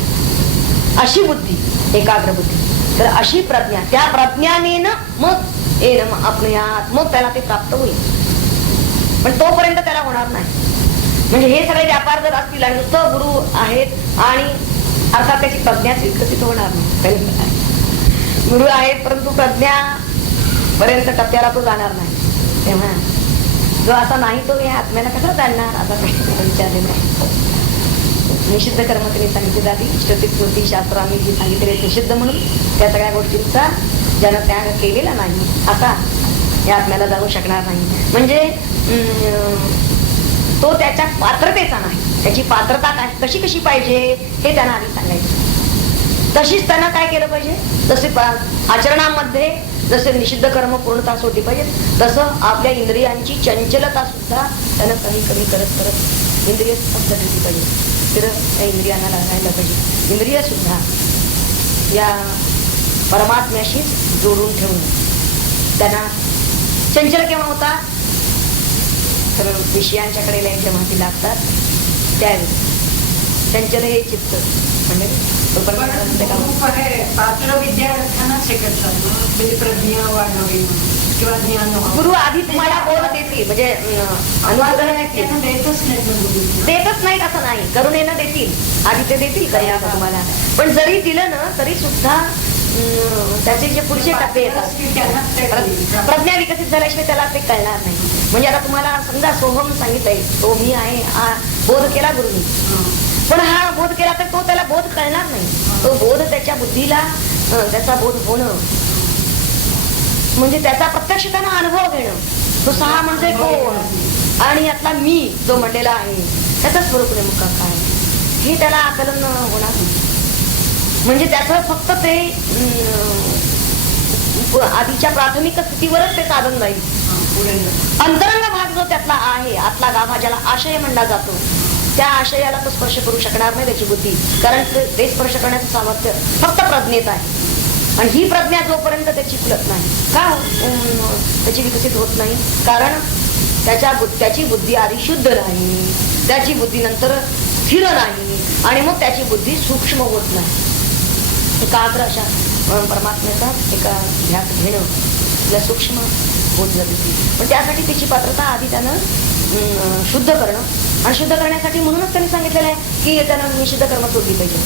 अशी बुद्धी, एकाग्र बुद्धी. तर अशी प्रज्ञा, त्या प्रज्ञाने मग येणं आपल्यात, मग त्याला ते प्राप्त होईल. पण तोपर्यंत त्याला होणार नाही. म्हणजे हे सगळे व्यापार जर असतील आणि नुसतं गुरु आहेत आणि अर्थात त्याची प्रज्ञा विकसित होणार नाही. गुरु आहेत परंतु प्रज्ञा पर्यंत टप्प्याला तो जाणार नाही. तेव्हा जो असा नाही तो या आत्म्याला कसं जाणणार, असा प्रश्न विचारलेला आहे. निषिद्ध कर्म त्यांनी सांगितले जाते, श्रुती स्मृती शास्त्र आम्ही जी सांगितले निषिद्ध म्हणून, त्या सगळ्या गोष्टींचा ज्यानं त्याग केलेला नाही असा या आत्म्याला जाणू शकणार नाही. म्हणजे तो त्याच्या पात्रतेचा नाही, त्याची पात्रता काय कशी कशी पाहिजे हे त्यांना आधी सांगायचं. तशीच त्यांना काय केलं पाहिजे, तसे आचरणामध्ये जसे निषिद्ध कर्म पूर्णता सोडली पाहिजे, तसं आपल्या इंद्रियांची चंचलता सुद्धा त्यानं कमी कमी करत करत इंद्रिय स्तब्ध ठेवली पाहिजे, स्थिर त्या इंद्रियांना राहायला पाहिजे. इंद्रिय सुद्धा या परमात्म्याशीच जोडून ठेवून त्यांना चंचल केव्हा होतात, तर विषयांच्याकडे जेव्हा ती लागतात त्यावेळी चंचल हे चित्त म्हणजे पात्र विद्यार्थ्यांनाच हे करतात म्हणजे प्रज्ञा वाढावी किंवा ज्ञान. गुरु आधी तुम्हाला बोध देतील, म्हणजे देतच नाहीत असं नाही, करुणेनं देतील, आधी ते देतील काही तुम्हाला. पण जरी दिलं ना तरी सुद्धा त्याचे जे पुढचे टप्पे येतात, प्रज्ञा विकसित झाल्याशिवाय त्याला ते कळणार नाही. म्हणजे आता तुम्हाला समजा सोहम सांगितलंय, तो मी आहे, हा बोध केला गुरुनी, पण हा बोध केला तर तो त्याला बोध कळणार नाही. तो बोध त्याच्या बुद्धीला, त्याचा बोध होणं म्हणजे त्याचा प्रत्यक्ष त्यांना अनुभव घेणं, तो सहा म्हणजे कोण आणि यातला मी जो म्हणलेला आहे त्याचा स्वरूप नेमका काय हे त्याला आकलन होणार नाही. म्हणजे त्याचं फक्त ते आधीच्या प्राथमिक स्थितीवरच ते साधन जाईल. अंतरंग भाग जो त्यातला आहे, आतला गाभा ज्याला आशय म्हणला जातो, त्या आशयाला तो स्पर्श करू शकणार नाही त्याची बुद्धी, कारण ते स्पर्श करण्याचं सामर्थ्य फक्त प्रज्ञेत आहे. आणि ही प्रज्ञा जोपर्यंत त्याची फुलत नाही का त्याची विकसित होत नाही, कारण त्याची बुद्धी आधी शुद्ध नाही, त्याची बुद्धी नंतर स्थिर नाही, आणि मग त्याची बुद्धी सूक्ष्म होत नाही. एकाग्र अशा परमात्म्याचा एका ध्यास घेणं तिला सूक्ष्म होत जाते ती. पण त्यासाठी तिची पात्रता आधी त्यानं शुद्ध करणं, आणि शुद्ध करण्यासाठी म्हणूनच त्यांनी सांगितलेलं आहे की त्यानं निषिद्ध कर्म सोडली पाहिजे.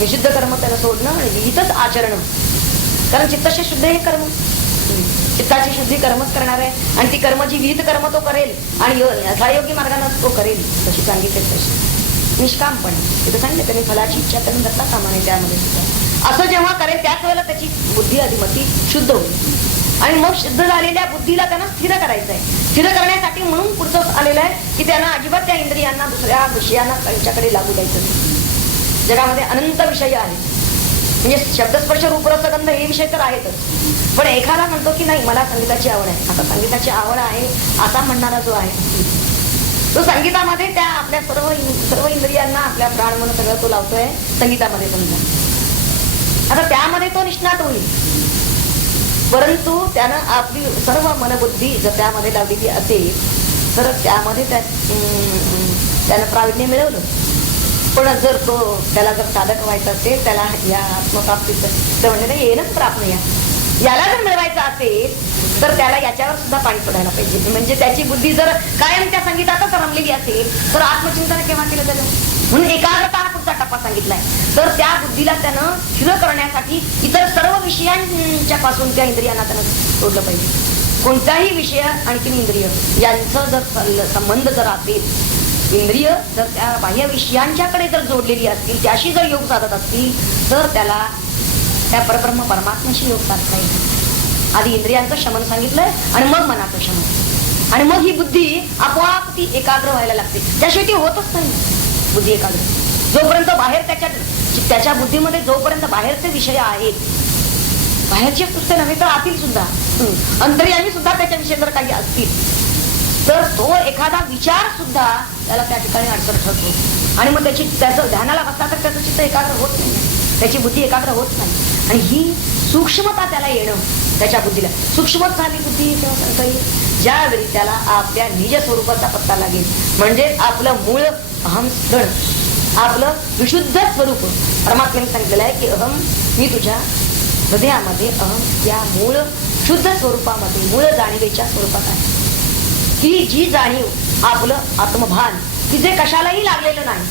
निषिद्ध कर्म त्यानं सोडणं आणि विहितच आचरण, कारण चित्तशे शुद्ध हे कर्म, चित्ताची शुद्धी कर्मच करणार आहे. आणि ती कर्म जी विहित कर्म तो करेल आणि सहयोगी मार्गाने तो करेल तशी सांगितले तशी निष्कामपणे तिथं सांगितलं त्यांनी फलाची इच्छा त्यांनी दत्ता कामा नये त्यामध्ये सुद्धा. असं जेव्हा करेल त्याच वेळेला त्याची बुद्धी अधिमती शुद्ध होईल, आणि मग शुद्ध झालेल्या बुद्धीला त्यांना स्थिर करायचं आहे. स्थिर करण्यासाठी म्हणून पुढचं आलेलं आहे की त्यांना अजिबात त्या इंद्रियांना दुसऱ्या विषयांना त्यांच्याकडे लागू द्यायचं नाही. जगामध्ये अनंत विषय आहेत, म्हणजे शब्दस्पर्श रूपरसगंध हे विषय तर आहेतच, पण एखादा म्हणतो की नाही मला संगीताची आवड आहे. आता संगीताची आवड आहे असा म्हणणारा जो आहे तो संगीतामध्ये त्या आपल्या सर्व इंद्रियांना आपल्या प्राण मन सगळं तो लावतोय संगीतामध्ये समजा. आता त्यामध्ये तो निष्णात होईल, परंतु त्यानं आपली सर्व मनबुद्धी जर त्यामध्ये लावलेली असेल तर त्यामध्ये त्यानं प्रावीण्य मिळवलं. पण जर तो त्याला जर साधक व्हायचं असेल, त्याला या आत्मप्राप्तीचं म्हणजे येणंच प्राप्त याला जर मिळवायचं असेल तर त्याला याच्यावर सुद्धा पाणी पडायला पाहिजे. म्हणजे त्याची बुद्धी जर कायम त्या संगीतातच रमलेली असेल तर आत्मचिंतन केव्हा केलं त्याला? म्हणून एकाग्रता हा पुढचा टप्पा सांगितलाय. तर त्या बुद्धीला त्यानं स्थिर करण्यासाठी इतर सर्व विषयांच्या पासून त्या इंद्रियांना त्यानं सोडलं पाहिजे. कोणताही विषय आणखी इंद्रिय यांचं जर संबंध जर असेल, इंद्रिय जर त्या बाह्य विषयांच्याकडे जर जोडलेली असतील, त्याशी जर योग साधत असतील तर त्याला त्या परब्रह्म परमात्म्याशी योग साधता येईल. आधी इंद्रियांचं शमन सांगितलंय आणि मग मनाचं शमन, आणि मग ही बुद्धी आपोआप ती एकाग्र व्हायला लागते. त्याशिवाय ती होतच नाही बुद्धी एकाग्र. जोपर्यंत बाहेर त्याच्या बुद्धीमध्ये जोपर्यंत बाहेरचे विषय आहेत, बाहेरचे पुस्तक नव्हे तर आतील सुद्धा अंतर्यामी सुद्धा त्याच्याविषयी जर काही असतील तर तो एखादा विचार सुद्धा त्याला त्या ठिकाणी अडचण ठरतो, आणि मग त्याचं ध्यानाला बसता तर त्याचं चित्त एकाग्र होत नाही, त्याची बुद्धी एकाग्र होत नाही. आणि ही सूक्ष्मता त्याला येणं त्याच्या बुद्धीला सूक्ष्मच झाली बुद्धी तेव्हा ज्यावेळी त्याला आपल्या निज स्वरूपाचा पत्ता लागेल. म्हणजे आपलं मूळ अहम स्मरण, आपलं विशुद्ध स्वरूप परमात्म्याने सांगितलेलं आहे की अहम मी तुझ्या हृदयामध्ये अहम या मूळ शुद्ध स्वरूपामध्ये मूळ जाणीवेच्या स्वरूपात आहे. ही जी जाणीव आपलं आत्मभान की जे कशालाही लागलेलं नाही,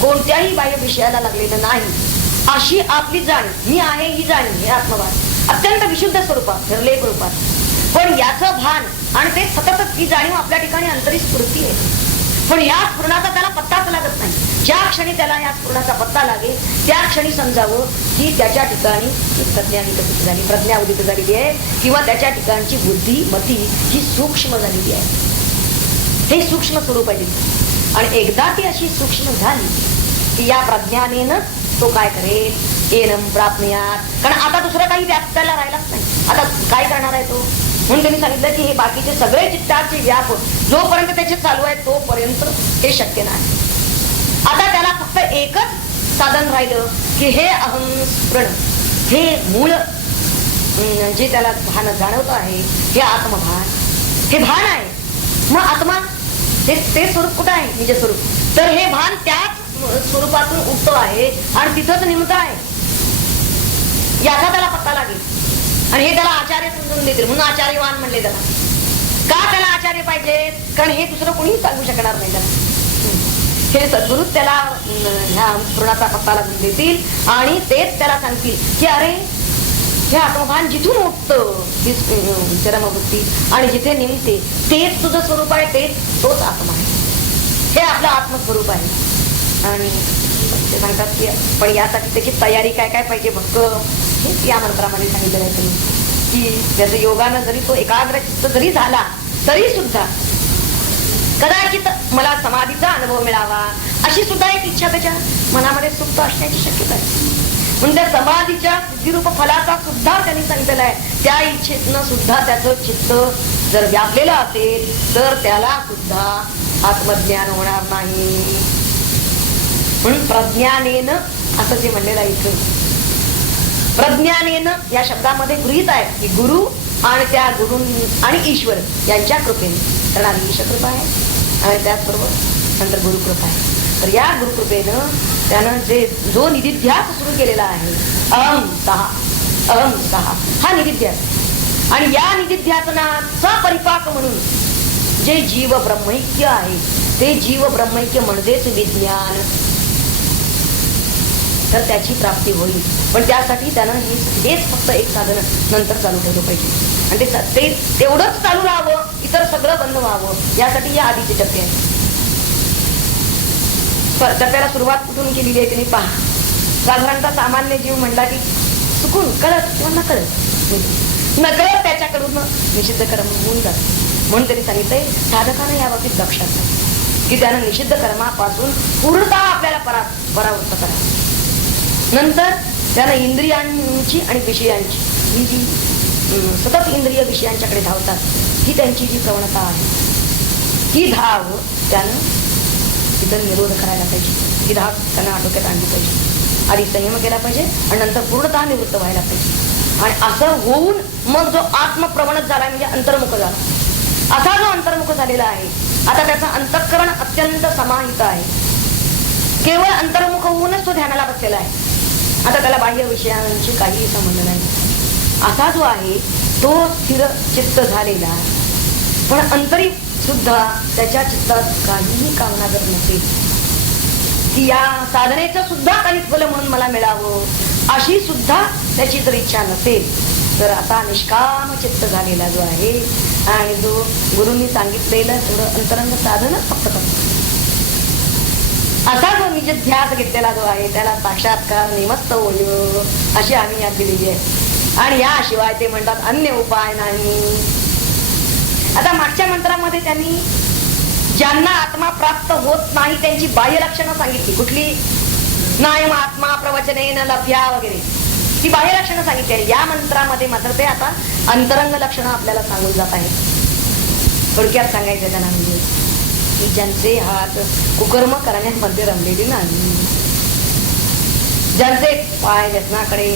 कोणत्याही बाह्य विषयाला लागलेलं नाही, अशी आपली जाणीव मी आहे ही जाणीव हे आत्मभान अत्यंत विशुद्ध स्वरूपात निर्लेप रूपात. पण याचं भान आणि ते सततच ही जाणीव आपल्या ठिकाणी अंतरी स्फूर्ती आहे. पण या स्फुरणाचा त्याला पत्ताच लागत नाही. ज्या क्षणी त्याला या स्फुरणाचा पत्ता लागेल त्या क्षणी समजावं की त्याच्या ठिकाणी प्रज्ञा विकसित झाली, प्रज्ञा उदित झालेली आहे, किंवा त्याच्या ठिकाणची बुद्धी मती ही सूक्ष्म झालेली आहे. हे सूक्ष्म स्वरूप आहे. आणि एकदा ती अशी सूक्ष्म झाली की या प्रज्ञानेनं तो काय करेल, एनम प्राप्नुयात. कारण आता दुसरं काही व्याप त्याला राहिलाच नाही. आता काय करणार आहे तो? म्हणून त्यांनी सांगितलं की हे बाकीचे सगळे चित्ताचे व्याप जोपर्यंत त्याचे चालू आहे तोपर्यंत हे शक्य नाही. आता त्याला फक्त एकच साधन राहिलं की हे अहम स्फुरण, हे मूळ जे त्याला भान जाणवत आहे हे आत्मभान, हे भान आहे. मग आत्मा ते स्वरूप कुठं आहे? निज स्वरूप. तर हे भान त्याच स्वरूपातून उठतो आहे आणि तिथंच निमत आहे. याचा त्याला पत्ता लागेल आणि हे त्याला आचार्य समजून देतील. म्हणून आचार्यवान म्हणले त्याला. का त्याला आचार्य पाहिजे? कारण हे दुसरं कोणीही सांगू शकणार नाही त्याला. हे सद्गुरूच त्याला ह्या पूर्णाचा पत्ता लागून देतील आणि तेच त्याला सांगतील की अरे हे आत्मभान जिथून उठतं चरमवृत्ती आणि जिथे निमते तेच तुझं स्वरूप आहे, तेच तोच आत्मा आहे. हे आपलं आत्मस्वरूप आहे. आणि ते सांगतात की पण यासाठी त्याची तयारी काय काय पाहिजे बघ, हेच या मंत्रामध्ये सांगितलेलं आहे तुम्ही की त्याचं योगानं जरी तो एकाग्र चित्त जरी झाला तरी सुद्धा कदाचित मला समाधीचा अनुभव मिळावा अशी सुद्धा एक इच्छा त्याच्या मनामध्ये सुप्त असण्याची शक्यता आहे. म्हणून त्या समाधीच्या सिद्धिरूप फलाचा सुद्धा त्यांनी सांगितलेला आहे. त्या इच्छेतनं सुद्धा त्याचं चित्त जर व्यापलेलं असेल तर त्याला सुद्धा आत्मज्ञान होणार नाही. म्हणून प्रज्ञानेनं असं जे म्हणलेलं आहे इथं, प्रज्ञानेनं या शब्दामध्ये गृहीत आहे की गुरु आणि त्या गुरु आणि ईश्वर यांच्या कृपेने, कारण आधी ईशकृपा आहे आणि त्याचबरोबर नंतर गुरुकृपा आहे. तर या गुरुकृपेनं त्यानं जो निधिध्यास सुरू केलेला आहे अहम सहा हा निधिध्यास. आणि या निधिध्यासनाचा परिपाक म्हणून जे जीव ब्रह्मैक्य आहे ते जीव ब्रह्मैक्य म्हणजेच विज्ञान, तर त्याची प्राप्ती होईल. पण त्यासाठी त्यानं हेच फक्त एक साधन नंतर चालू ठेवलं पाहिजे. आणि ते तेवढंच चालू राहावं, इतर सगळं बंद व्हावं, यासाठी या आधीचे टप्पे आहेत. टप्प्याला सुरुवात कुठून केलेली आहे तुम्ही पहा. साधारणतः सामान्य जीव म्हणला की चुकून कळत किंवा नकळत त्याच्याकडून निषिद्ध कर्म होऊन जात. म्हणून त्यांनी सांगितलंय साधकानं या बाबतीत लक्षात घ्या की त्यानं निषिद्ध कर्मापासून पूर्णतः आपल्याला परावृत्त करा. नंतर त्यानं इंद्रियांची आणि विषयांची ही जी सतत इंद्रिय विषयांच्याकडे धावतात ही त्यांची जी प्रवणता आहे ही धाव त्यानं तिथं निरोध करायला पाहिजे. ही धाव त्यांना आटोक्यात आणली पाहिजे. आधी संयम केला पाहिजे आणि नंतर पूर्णतः निवृत्त व्हायला पाहिजे. आणि असं होऊन मग जो आत्मप्रवणत झाला म्हणजे अंतर्मुख झाला, असा जो अंतर्मुख झालेला आहे आता त्याचं अंतःकरण अत्यंत समाहित आहे. केवळ अंतर्मुख होऊनच तो ध्यानाला बसलेला आहे. आता त्याला बाह्य विषयांशी काहीही संबंध नाही. असा जो आहे तो स्थिर चित्त झालेला आहे. पण अंतरी सुद्धा त्याच्या चित्तात काहीही कामना जर नसेल की या साधनेचं सुद्धा काही फल म्हणून मला मिळावं अशी सुद्धा त्याची जर इच्छा नसेल तर आता निष्काम चित्त झालेला जो आहे आणि जो गुरूंनी सांगितलेलं थोडं अंतरंग साधनच फक्त करतो असा जो निज ध्यास घेतलेला जो आहे त्याला साक्षात्कार निमस्त होईल अशी आम्ही यात दिलेली आहे. आणि याशिवाय ते म्हणतात अन्य उपाय नाही. आता मागच्या मंत्रामध्ये त्यांनी ज्यांना आत्मा प्राप्त होत नाही त्यांची बाह्य लक्षणं सांगितली. कुठली? नायम आत्मा प्रवचनेन लभ्या वगैरे ती बाह्य लक्षणं सांगितली. या मंत्रामध्ये मात्र ते आता अंतरंग लक्षणं आपल्याला सांगून जात आहेत. थोडक्यात सांगायचं त्यांना म्हणजे की ज्यांचे हात कुकर्म करण्यामध्ये रमलेले नाही, ज्यांचे पाय व्यसनाकडे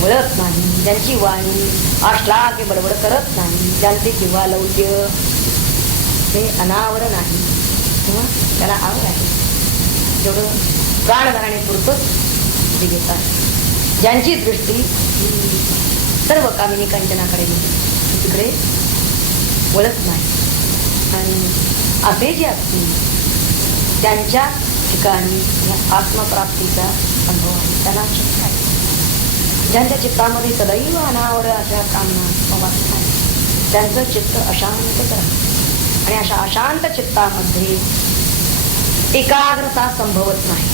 वळत नाही, ज्यांची वाणी आश्लाघ्य बडबड करत नाही, ज्यांचे जिव्हालौक्य हे अनावरण आहे किंवा त्याला आवड आहे तेवढं प्राण धरणे पुरतच ते घेतात. ज्यांची दृष्टी सर्व कामिनी कांचनाकडे तिकडे वळत नाही आणि असे जे असतील त्यांच्या ठिकाणी आत्मप्राप्तीचा अनुभव आहे. त्यांना शक्य आहे. ज्यांच्या चित्तामध्ये सदैव अनावड अशा कामना वाटत आहे त्यांचं चित्त अशांतच राहतं. आणि अशा अशांत चित्तामध्ये एकाग्रता संभवत नाही.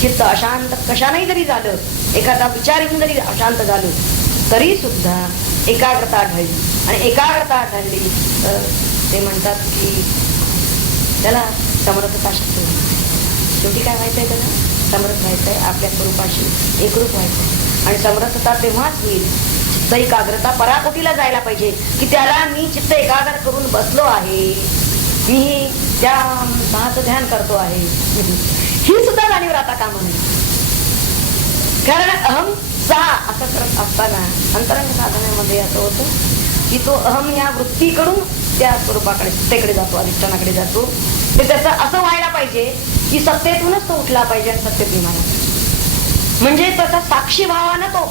चित्त अशांत कशाने जरी झालं, एखादा विचार येऊन जरी अशांत झालं तरी सुद्धा एकाग्रता ढळली. आणि एकाग्रता ढळली तर ते म्हणतात की त्याला समर्थता शक्य होईल. शेवटी काय व्हायचंय त्याला? समर्थ व्हायचंय, आपल्या स्वरूपाशी एकरूप व्हायचंय. आणि समर्थता तेव्हाच होईल चित्त एकाग्रता पराकोटीला जायला पाहिजे की त्याला मी चित्त एकाग्र करून बसलो आहे, मी त्या महाचं ध्यान करतो आहे, ही सुद्धा जाणीव राहता कामा नये. कारण अहम सहा असं करत असताना अंतरंग साधनेमध्ये असं होतं की तो अहम या वृत्तीकडून त्या स्वरूपाकडे चित्तेकडे जातो, अधिष्ठानाकडे जातो. ते त्याचं असं व्हायला पाहिजे की सत्तेतूनच तो उठला पाहिजे आणि सत्तेत विमाना म्हणजे त्याचा साक्षी भावानं तो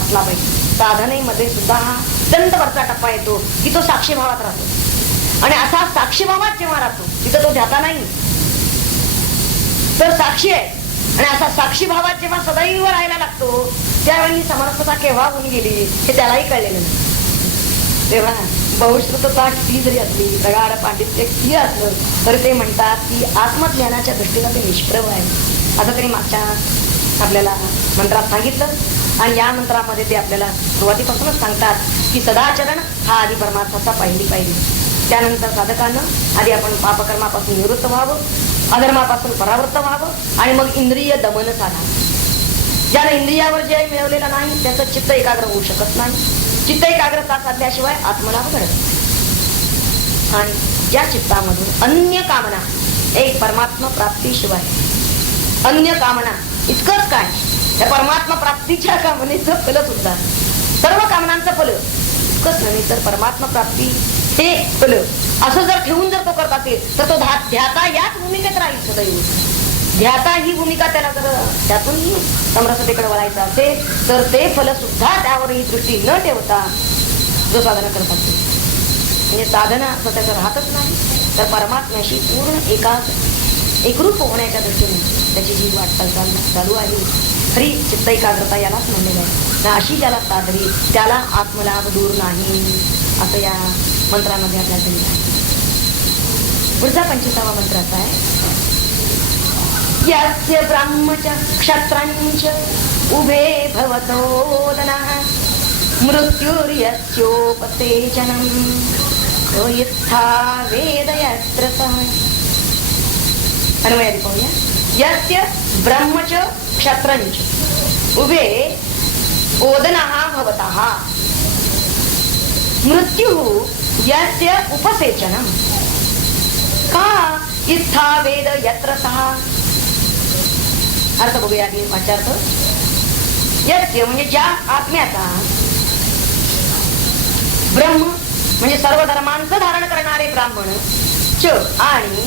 असला पाहिजे. साधनेमध्ये सुद्धा हा अत्यंत वरचा टप्पा येतो की तो साक्षी भावात राहतो. आणि असा साक्षी भावात जेव्हा राहतो तिथं तो ध्याता नाही तर साक्षी आहे. आणि असा साक्षी भावात जेव्हा सदैव राहायला लागतो त्यावेळी समर्थता केव्हा होऊन गेली हे त्यालाही कळलेलं नाही. तेव्हा बहुश्रुतता किती जरी असली, प्रगाढ पांडित्य किती असलं तर ते म्हणतात की आत्मज्ञानाच्या दृष्टीनं ते निष्प्रभ आहे असं तरी मागच्या आपल्याला मंत्रात सांगितलं. आणि या मंत्रामध्ये ते आपल्याला सुरुवातीपासूनच सांगतात की सदाचरण हा आधी परमार्थाचा पहिली पाहिजे. त्यानंतर साधकानं आधी आपण पापकर्मापासून निवृत्त व्हावं, अधर्मापासून परावृत्त व्हावं आणि मग इंद्रिय दमन साधावं. ज्याला इंद्रियावर जय मिळवलेला नाही त्याचं चित्त एकाग्र होऊ शकत नाही. चित्त एकाग्रता साधल्याशिवाय आत्मलाभ घडत नाही. आणि या चित्तामधून अन्य कामना एक परमात्मा प्राप्तीशिवाय अन्य कामना इतकंच काय या परमात्मा प्राप्तीच्या कामनेचं फल सुद्धा सर्व कामनांचं फल इतकंच नाही तर परमात्मा प्राप्ती हे फल असं जर ठेवून जर तो करत असेल तर तो ध्याता याच भूमिकेत राहील. सदैव ध्याता ही भूमिका त्याला जर त्यातूनही समरसतेकडे वळायचं असेल तर ते फल सुद्धा त्यावर ही दृष्टी न ठेवता जो साधना करतात ते म्हणजे साधना असं त्याचं राहतच नाही तर परमात्म्याशी पूर्ण एकरूप होण्याच्या दृष्टीने त्याची जी वाटचाल चालू आहे खरी चित्त एकाग्रता यालाच म्हणलेलं आहे ना. अशी ज्याला साधली त्याला आत्मलाभ दूर नाही असं या मंत्रामध्ये आपल्याला दिलं आहे. पुढचा 25वा मंत्र असा आहे, यस्य ब्रह्मच क्षत्रांच उभे भवतोदनः मृत्युर्यस्योपसेचनं तो यथा वेदयत्र सः. अन्वयादी पाहूया. यस्य ब्रह्मच क्षत्रंच उभे ओदनः भवतः मृत्युः यस्य उपसेचनं का इत्था वेद यत्र सः. अर्थ बघूया आधी वाचार्थ. यस्य म्हणजे ज्या आत्म्याचा ब्रह्म म्हणजे सर्व धर्मांचं धारण करणारे ब्राह्मण च आणि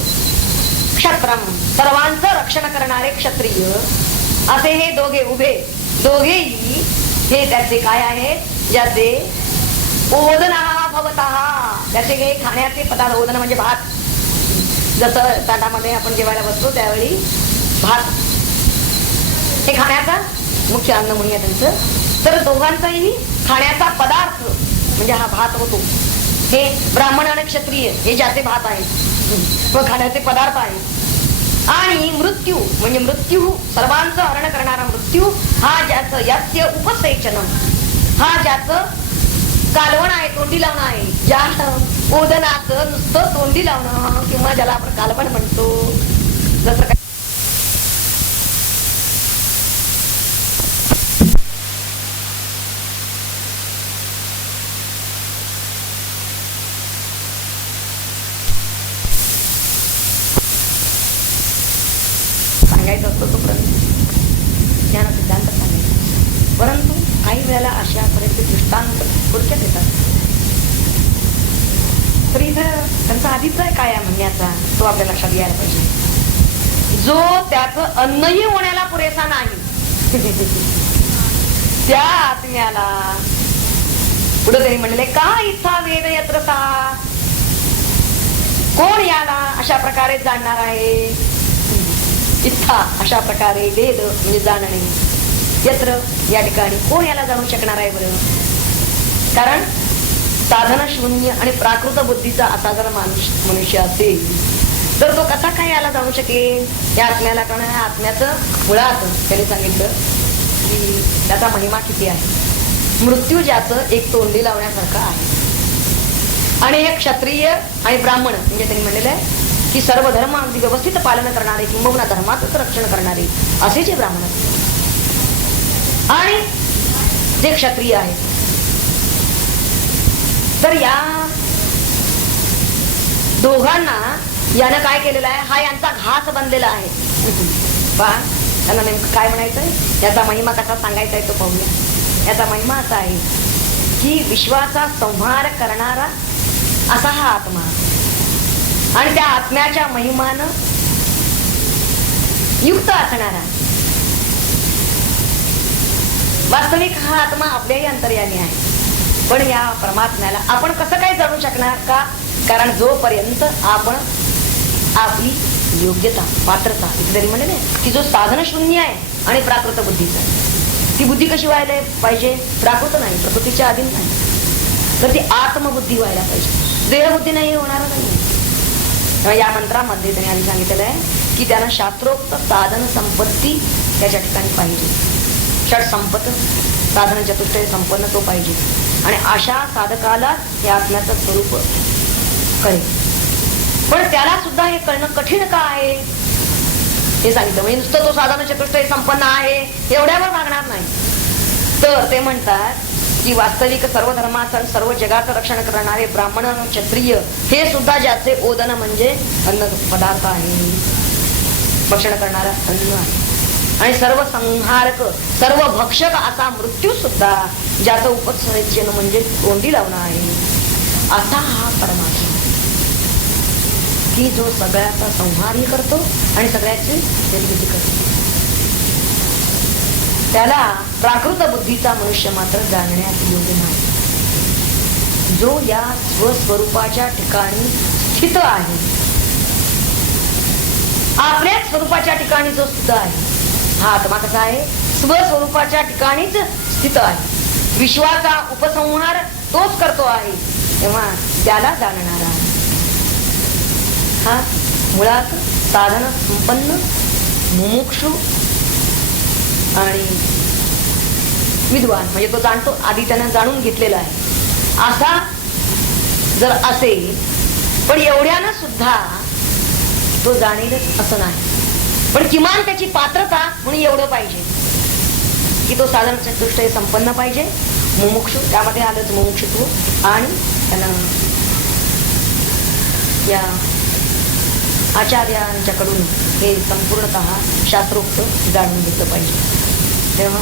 क्षत्रम सर्वांचं रक्षण करणारे क्षत्रिय असे हे दोघे उभे दोघेही हे त्याचे काय आहेत ज्याचे ओदनः भवतः त्याचे हे खाण्याचे पदार्थ. ओदन म्हणजे भात. जसं ताटामध्ये आपण जेवायला बसतो त्यावेळी भात हे खाण्याचा मुख्य अन्न म्हणूया त्यांचं. तर दोघांचाही खाण्याचा पदार्थ म्हणजे हा भात होतो. हे ब्राह्मण आणि क्षत्रिय हे ज्याचे भात आहेत व खाण्याचे पदार्थ आहेत. आणि मृत्यू म्हणजे मृत्यू सर्वांचं हरण करणारा मृत्यू हा ज्याचं यस्य उपसेचन हा ज्याचं कालवण आहे तोंडी लावणं आहे. ज्या ओदनाचं नुसतं तोंडी लावणं किंवा ज्याला आपण कालवण म्हणतो जसं काय सांगायचं असतो तोपर्यंत ज्ञान सिद्धांत सांगायचा. परंतु काही वेळेला अशा परिस्थिती दृष्टांत थोडक्यात येतात. तर इथं त्यांचा अभिप्राय काय आहे म्हणण्याचा तो आपल्या लक्षात यायला पाहिजे. जो त्याचं अन्नही होण्याला पुरेसा नाही त्या आत्म्याला पुढे तरी म्हणले का इच्छा वेद यत्र सा. कोण याला अशा प्रकारे जाणणार आहे. इच्छा अशा प्रकारे वेद म्हणजे जाणणे. यत्र या ठिकाणी कोण याला जाणू शकणार आहे बरं. कारण साधन शून्य आणि प्राकृत बुद्धीचा असा जर मनुष्य असेल तर तो कसा काय याला जाणू शकेल या आत्म्याला. कारण या आत्म्याचं मुळात त्याने सांगितलं की त्याचा महिमा किती आहे. मृत्यू ज्याचं एक तोंडी लावण्यासारखं आहे. आणि हे क्षत्रिय आणि ब्राह्मण म्हणजे त्यांनी म्हणलेलं आहे की सर्व धर्म अगदी व्यवस्थित पालन करणारे किंबहुना धर्माचंच रक्षण करणारे असे जे ब्राह्मण आहेत आणि जे क्षत्रिय आहेत. तर या दोघांना यानं काय केलेलं आहे हा यांचा घास बनलेला आहे. पहा त्यांना नेमकं काय म्हणायचंय याचा महिमा कसा सांगायचा आहे तो पाहूया. याचा महिमा असा आहे की विश्वाचा संहार करणारा असा हा आत्मा आणि त्या आत्म्याच्या महिमानं युक्त असणारा वास्तविक हा आत्मा आपल्याही अंतर्यामी आहे. पण या परमात्म्याला आपण कसं काय जाणू शकणार का. कारण जोपर्यंत आपण आपली योग्यता पात्रता इथे म्हणले की जो साधन शून्य आहे आणि प्राकृत बुद्धीचा आहे. ती बुद्धी कशी व्हायला पाहिजे. प्राकृत नाही प्रकृतीच्या अधीन नाही तर ती आत्मबुद्धी व्हायला पाहिजे. देहबुद्धी नाही होणार नाही. या मंत्रामध्ये त्यांनी आधी सांगितलेलं आहे की त्यानं शास्त्रोक्त साधन संपत्ती त्याच्या ठिकाणी पाहिजे. षट संपत साधन चतुष्टय संपन्न तो पाहिजे. आणि अशा साधकाला या आत्म्याचं स्वरूप कळेल. पण त्याला सुद्धा हे कळणं कठीण का आहे हे सांगितलं. म्हणजे नुसतं तो साधन चतुष्टय संपन्न आहे एवढ्यावर भागणार नाही. तर ते म्हणतात की वास्तविक सर्व धर्माचं सर्व जगाचं रक्षण करणारे ब्राह्मण क्षत्रिय हे सुद्धा ज्याचे ओदन म्हणजे अन्न पदार्थ आहे भक्षण करणारा अन्न आहे. आणि सर्व संहारक सर्व भक्षक असा मृत्यू सुद्धा ज्याचं उपसर्जन म्हणजे तोंडी लावणं आहे असा हा परमात्मा. की जो सगळ्याचा संहारही करतो आणि सगळ्याची निर्मिती करतो. त्याला प्राकृत बुद्धीचा मनुष्य मात्र जाणण्यात योग्य नाही. जो या स्वस्वरूपाच्या ठिकाणी स्थित आहे, आपल्याच स्वरूपाच्या ठिकाणी जो स्थित आहे, हा आत्मा कसा आहे, स्वस्वरूपाच्या ठिकाणीच स्थित आहे. विश्वाचा उपसंहार तोच करतो आहे, तेव्हा त्याला जाणणारा आहे. हा मुळात साधन संपन्न मुमुक्षु आणि विद्वान, म्हणजे तो जाणतो, आधी त्यानं जाणून घेतलेला आहे असा जर असेल, पण एवढ्यानं सुद्धा तो जाणेलच असं नाही. पण किमान त्याची पात्रता म्हणून एवढं पाहिजे की तो साधन चतुष्टय संपन्न पाहिजे, मुमुक्षु, त्यामध्ये आलंच मुमुक्षुत्व, आणि त्यानं या आचार्यांच्याकडून हे संपूर्णतः शास्त्रोक्त जाणून घेतलं पाहिजे. तेव्हा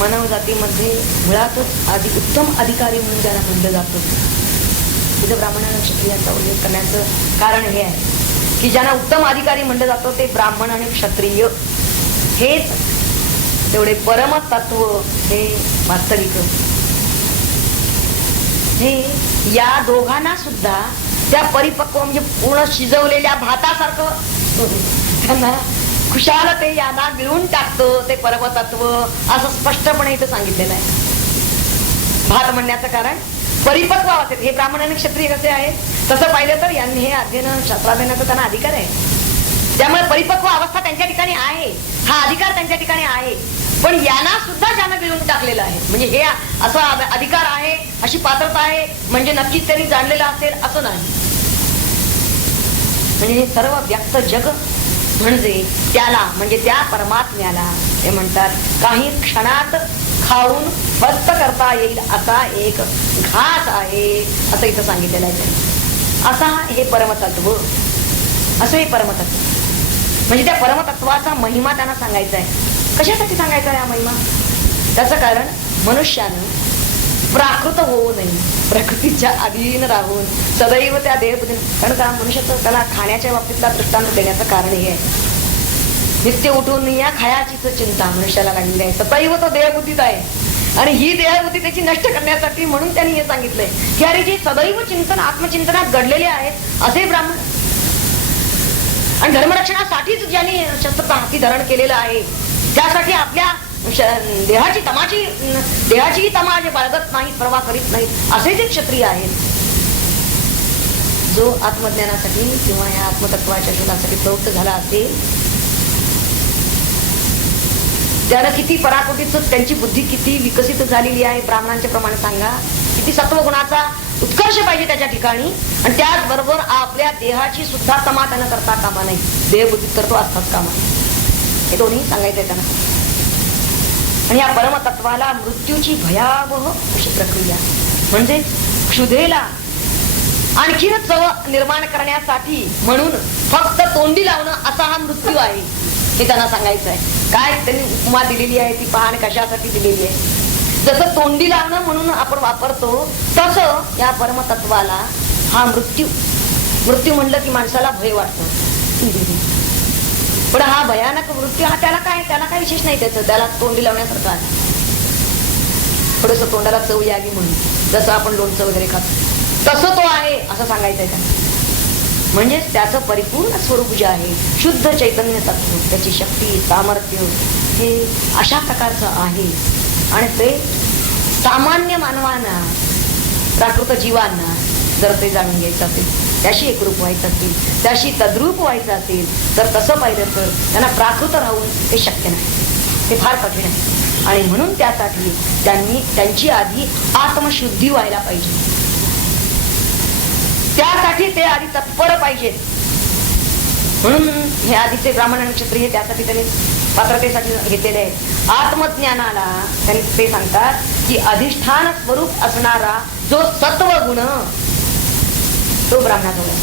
मानव जातीमध्ये मुळातच आधी उत्तम अधिकारी म्हणून ज्यांना म्हणलं जातं, तिथं ब्राह्मणांना क्षत्रियांचा उल्लेख करण्याचं कारण हे आहे की ज्यांना उत्तम अधिकारी म्हणलं जातं ते ब्राह्मण आणि क्षत्रिय हेच तेवढे परमतत्व हे वास्तविक. हे या दोघांना सुद्धा त्या परिपक्व म्हणजे पूर्ण शिजवलेल्या भातासारखं त्यांना खुशाल ते याला गिळून टाकतं ते परमतत्व, असं स्पष्टपणे इथं सांगितलेलं आहे. भात म्हणण्याचं कारण परिपक्व अवस्थेत. हे ब्राह्मण आणि क्षत्रिय कसे आहे, तसं पाहिलं तर यांनी हे अध्ययन शास्त्राध्ययनाचा त्यांना अधिकार आहे. त्यामुळे परिपक्व अवस्था त्यांच्या ठिकाणी आहे, हा अधिकार त्यांच्या ठिकाणी आहे. पण यांना सुद्धा ज्यानं गिळून टाकलेलं आहे, म्हणजे हे असा अधिकार आहे, अशी पात्रता आहे म्हणजे नक्कीच त्यांनी जाणलेलं असेल असं नाही. म्हणजे हे सर्व व्यक्त जग म्हणजे त्याला, म्हणजे त्या परमात्म्याला ते म्हणतात काही क्षणात खाऊन फस्त करता येईल असा एक घास आहे, असं इथं सांगितलेलं आहे. असा हे परमतत्व, असं हे परमतत्व म्हणजे त्या परमतत्वाचा महिमा त्यांना सांगायचा आहे. कशासाठी सांगायचा आहे हा महिमा? त्याचं कारण मनुष्यानं प्राकृत होऊ नये, प्रकृतीच्या अधीन राहून सदैव त्या देहबुद्धी, कारण का मनुष्याचं त्याला खाण्याच्या बाबतीतला दृष्टांत देण्याचं कारण हे आहे. नित्य उठून या खायाचीच चिंता मनुष्याला लागलेली आहे, सदैव तो देहबुद्धीत आहे. आणि ही देहबुद्धी त्याची नष्ट करण्यासाठी म्हणून त्यांनी हे सांगितलंय की अरे जे सदैव चिंतन आत्मचिंतनात घडलेले आहेत असे ब्राह्मण, आणि धर्मरक्षणासाठीच ज्यांनी शस्त्र हाती धारण केलेलं आहे, त्यासाठी आपल्या देहाची तमा जे बाळगत नाहीत, परवा करीत नाहीत, असे जे क्षत्रिय आहेत. जो आत्मज्ञानासाठी किंवा या आत्मतत्वाच्या शोधासाठी प्रवृत्त झाला असेल, त्यानं किती पराकोटीच त्यांची बुद्धी किती विकसित झालेली आहे ब्राह्मणांच्या प्रमाणे सांगा. किती सत्वगुणाचा उत्कर्ष पाहिजे त्याच्या ठिकाणी, आणि त्याचबरोबर आपल्या देहाची सुद्धा तमा त्यानं करता कामा नाही, देहबुद्धीत करतो असताच कामा नाही. हे दोन्ही सांगायचंय त्यांना. आणि या परमतत्वाला मृत्यूची भयावह अशी प्रक्रिया, म्हणजे क्षुधेला आणखीन चव निर्माण करण्यासाठी म्हणून फक्त तोंडी लावणं असा हा मृत्यू आहे, हे त्यांना सांगायचं आहे. काय त्यांनी उपमा दिलेली आहे ती पहा, कशासाठी दिलेली आहे. जसं तोंडी लावणं म्हणून आपण वापरतो, तसं या परमतत्वाला हा मृत्यू म्हणलं की माणसाला भय वाटतो. पण हा भयानक मृत्यू हा त्याला काय विशेष नाही, त्याला तोंडी लावण्यासारखं आहे. थोडस तोंडाला चव यावी म्हणून, जसं आपण लोणचं वगैरे खातो तसं तो आहे असं सांगायचंय त्यांना. म्हणजेच त्याचं परिपूर्ण स्वरूप जे आहे, शुद्ध चैतन्य तत्व, त्याची शक्ती सामर्थ्य हे अशा प्रकारचं आहे. आणि ते सामान्य मानवांना, प्राकृत जीवांना जर ते जाणून घ्यायचं असेल, त्याशी एकरूप व्हायचं असेल, त्याशी तद्रूप व्हायचं असेल, तर तसं पाहिलं तर त्यांना प्राकृत राहून ते शक्य नाही, ते फार कठीण आहे. आणि म्हणून त्यासाठी त्यांची आधी आत्मशुद्धी व्हायला पाहिजे. त्यासाठी ते आधी तत्पर पाहिजेत. म्हणून हे आधीचे ब्राह्मण आणि क्षत्रिय त्यासाठी त्यांनी पात्रतेसाठी घेतलेले आहेत. आत्मज्ञानाला त्यांनी ते सांगतात की अधिष्ठान स्वरूप असणारा जो सत्वगुण तो ब्राह्मणाजवळ आहे.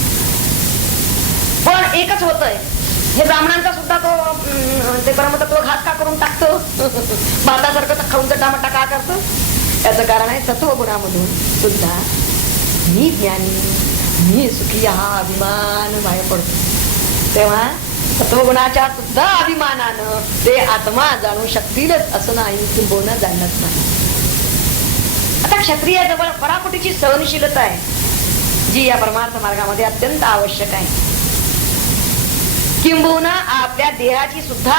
पण एकच होतंय, हे ब्राह्मणांचा सुद्धा तो ते परमतत्व घात का करून टाकतो, भातासारखं खाऊन चटामटा का करतो? याचं कारण आहे सत्वगुणामधून सुद्धा मी ज्ञानी मी सुखी हा अभिमान बाहेर पडतो. तेव्हा सत्वगुणाच्या सुद्धा अभिमानानं ते आत्मा जाणू शकतीलच असं नाही, किंबहुना जाणत नाही. आता क्षत्रियाजवळ पराकुटीची सहनशीलता आहे, जी या परमार्थ मार्गामध्ये अत्यंत आवश्यक आहे. किंबहुना आपल्या देहाची सुद्धा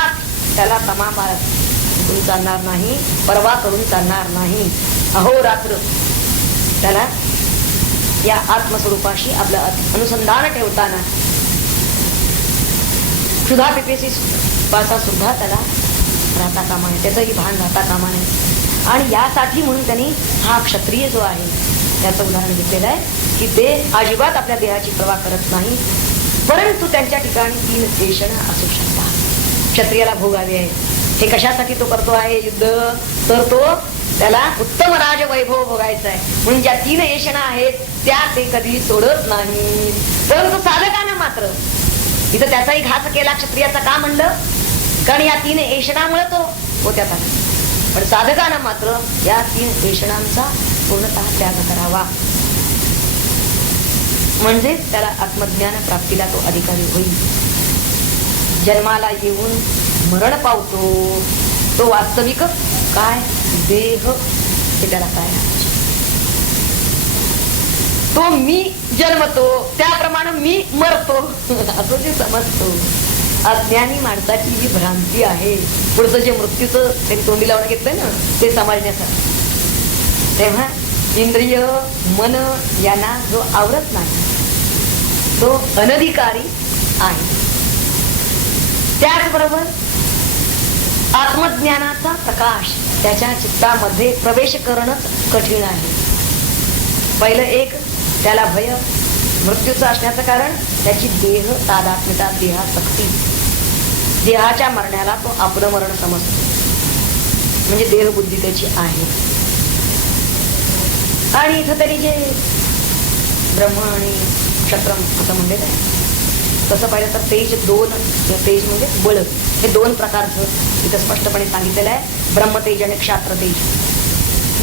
त्याला तमा करून चालणार नाही, परवा करून चालणार नाही. अहोरात्र त्याला या आत्मस्वरूपाशी आपलं अनुसंधान ठेवताना क्षुधा पिपेसी पासा सुद्धा त्याला राहता कामा नये, त्याचंही भान राहता कामा नये. आणि यासाठी म्हणून त्यांनी हा क्षत्रिय जो आहे त्याचं उदाहरण घेतलेलं आहे की ते अजिबात आपल्या देहाची पर्वा करत नाही, परंतु त्यांच्या ठिकाणी 3 ऐषणा असू शकतात. क्षत्रियाला भोगावे आहे. हे कशासाठी तो करतो आहे युद्ध? तर तो त्याला उत्तम राजवैभव भोगायचा आहे, म्हणून ज्या 3 ऐषणा आहेत त्या ते कधी सोडत नाही. परंतु साधकांना मात्र इथं त्याचाही घात केला क्षत्रियाचा. का म्हणलं? कारण या 3 ऐषणामुळे तो होत्यात आला. पण साधकांना मात्र या 3 ऐषणांचा पूर्णतः त्याग करावा, म्हणजे त्याला आत्मज्ञान प्राप्तीला तो अधिकारी होईल. जन्माला येऊन मरण पावतो तो वास्तविक काय देह हे त्याला काय तो मी जन्मतो त्याप्रमाणे मी मरतो असं जे समजतो. अज्ञानी माणसाची जी भ्रांती आहे, पुढचं जे मृत्यूचं त्यांनी तोंडी लावणं घेतलंय ना ते समजण्यासाठी. तेव्हा इंद्रिय मन यांना जो आवरत नाही तो अनधिकारी आहे. त्याचबरोबर आत्मज्ञानाचा प्रकाश त्याच्या चित्तामध्ये प्रवेश करणंच कठीण आहे. पहिलं एक त्याला भय मृत्यूचं असण्याचं कारण त्याची देह तादात्म्यता, देहासक्ती. देहाच्या मरण्याला तो आपलं मरण समजतो, म्हणजे देहबुद्धी त्याची आहे. आणि इथं तरी जे ब्रह्म आणि क्षत्रम असं म्हणलेलं आहे तसं पाहिलं तर तेज 2, तेज म्हणजे बळ, हे 2 प्रकारचं इथं स्पष्टपणे सांगितलेलं आहे. ब्रह्मतेज आणि क्षात्रतेज.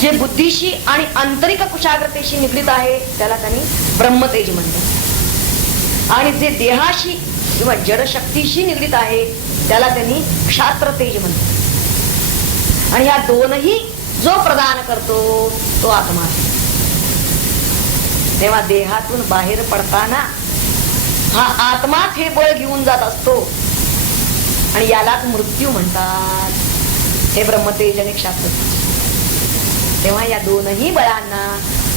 जे बुद्धीशी आणि आंतरिक कुशाग्रतेशी निगडीत आहे त्याला त्यांनी ब्रह्मतेज म्हणतात, आणि जे देहाशी किंवा जडशक्तीशी निगडीत आहे त्याला त्यांनी क्षात्रतेज म्हणतात. आणि या दोनही जो प्रदान करतो तो आत्मा आहे. तेव्हा देहातून बाहेर पडताना हा आत्माच हे बळ घेऊन जात असतो, आणि यालाच मृत्यू म्हणतात. हे ब्रह्मतेज आणि क्षात्रतेज. तेव्हा या दोनही बळांना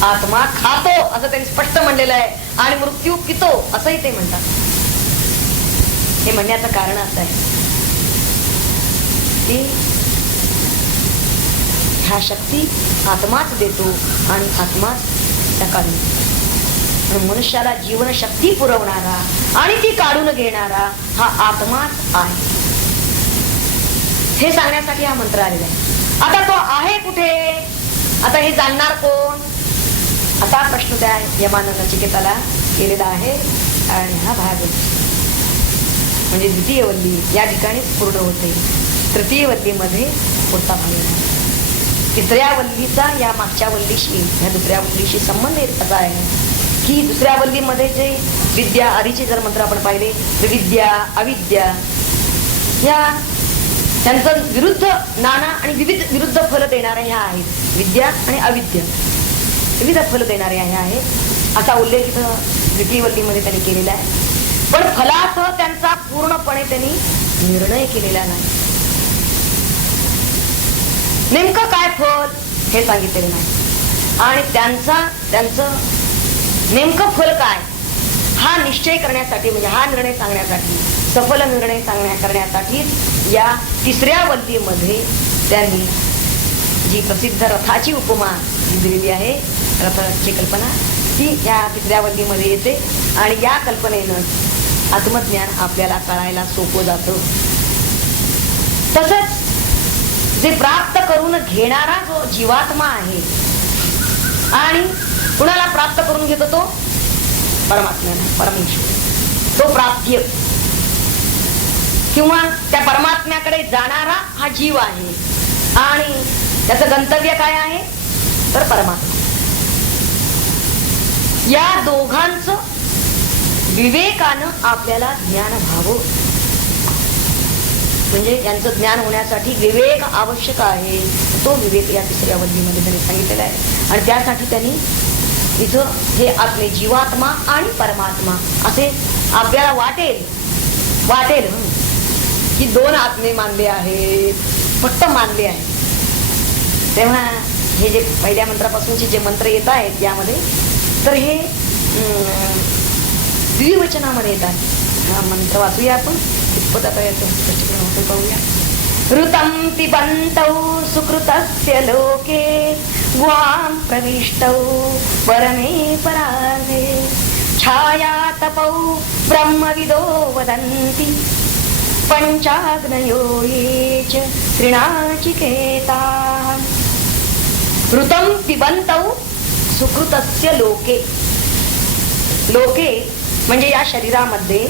आत्मा खातो असं त्यांनी स्पष्ट म्हणलेलं आहे, आणि मृत्यू पितो असंही ते म्हणतात. हे म्हणण्याचं कारण असं आहे की ह्या शक्ती आत्माच देतो आणि आत्माच त्या काढून देतो. मनुष्याला जीवन शक्ती पुरवणारा आणि ती काढून घेणारा हा आत्माच आहे, हे सांगण्यासाठी हा मंत्र आलेला आहे. आता तो आहे कुठे? आता हे जाणणार कोण? आता प्रश्न त्या यमानं नचिकेताला केलेला आहे, आणि हा भाग म्हणजे द्वितीय वल्ली या ठिकाणीच पूर्ण होते. तृतीय वल्लीमध्ये पुढचा भाग येणार. तिसऱ्या वल्लीचा या मागच्या वल्लीशी, या दुसऱ्या वल्लीशी संबंधित असा आहे की दुसऱ्या वल्लीमध्ये जे विद्या आधीचे जर मंत्र आपण पाहिले तर विद्या अविद्या या त्यांचं विरुद्ध नाना आणि विविध विरुद्ध फल देणाऱ्या ह्या आहेत. विद्या आणि अविद्या विविध फल देणाऱ्या ह्या आहेत असा उल्लेख इथं द्वितीय वल्लीमध्ये त्यांनी केलेला आहे. पण फलासह त्यांचा पूर्णपणे त्यांनी निर्णय केलेला नाही. नेमकं काय फल हे सांगितलेलं नाही, आणि त्यांचं नेमकं फल काय हा निश्चय करण्यासाठी, म्हणजे हा निर्णय सांगण्यासाठी, सफल निर्णय करण्यासाठी या तिसऱ्या वल्लीमध्ये त्यांनी जी प्रसिद्ध रथाची उपमा दिलेली आहे, रथाची कल्पना ती या तिसऱ्या वल्लीमध्ये येते, आणि या कल्पनेनं आत्मज्ञान आपल्याला कळायला सोपं जातं. तसंच जे प्राप्त करून घेणारा जो जीवात्मा आहे, आणि कुणाला प्राप्त करून घेतो तो परमात्म्याला, परमेश्वर, तो प्राप्य किंवा त्या परमात्म्याकडे जाणारा हा जीव आहे, आणि त्याचं गंतव्य काय आहे तर परमात्मा. या दोघांचं विवेकानं आपल्याला ज्ञान व्हावं. म्हणजे यांचं ज्ञान होण्यासाठी विवेक आवश्यक आहे. तो विवेक या तिसऱ्या वल्लीमध्ये त्यांनी सांगितलेला आहे. आणि त्यासाठी त्यांनी इथं हे आपले जीवात्मा आणि परमात्मा असे आपल्याला वाटेल की दोन आत्मे मानले आहेत, फक्त मानले आहेत. तेव्हा हे जे पहिल्या मंत्रापासूनचे जे मंत्र येत आहेत यामध्ये, तर हे द्विवचनामध्ये येतात. हा मंत्र वाचूया आपण, कितपत आता याचं स्पष्टीकरण होतं पाहूया. ऋतं पिबन्तौ सुकृतस्य लोके ग्वां प्रविष्टौ परमे परार्धे छाया तपौ ब्रह्मविदो वदन्ति पंचाग्नयो ये च तृणाचिकेताः. ऋतं पिबन्तौ सुकृतस्य लोके. लोके म्हणजे या शरीरामध्ये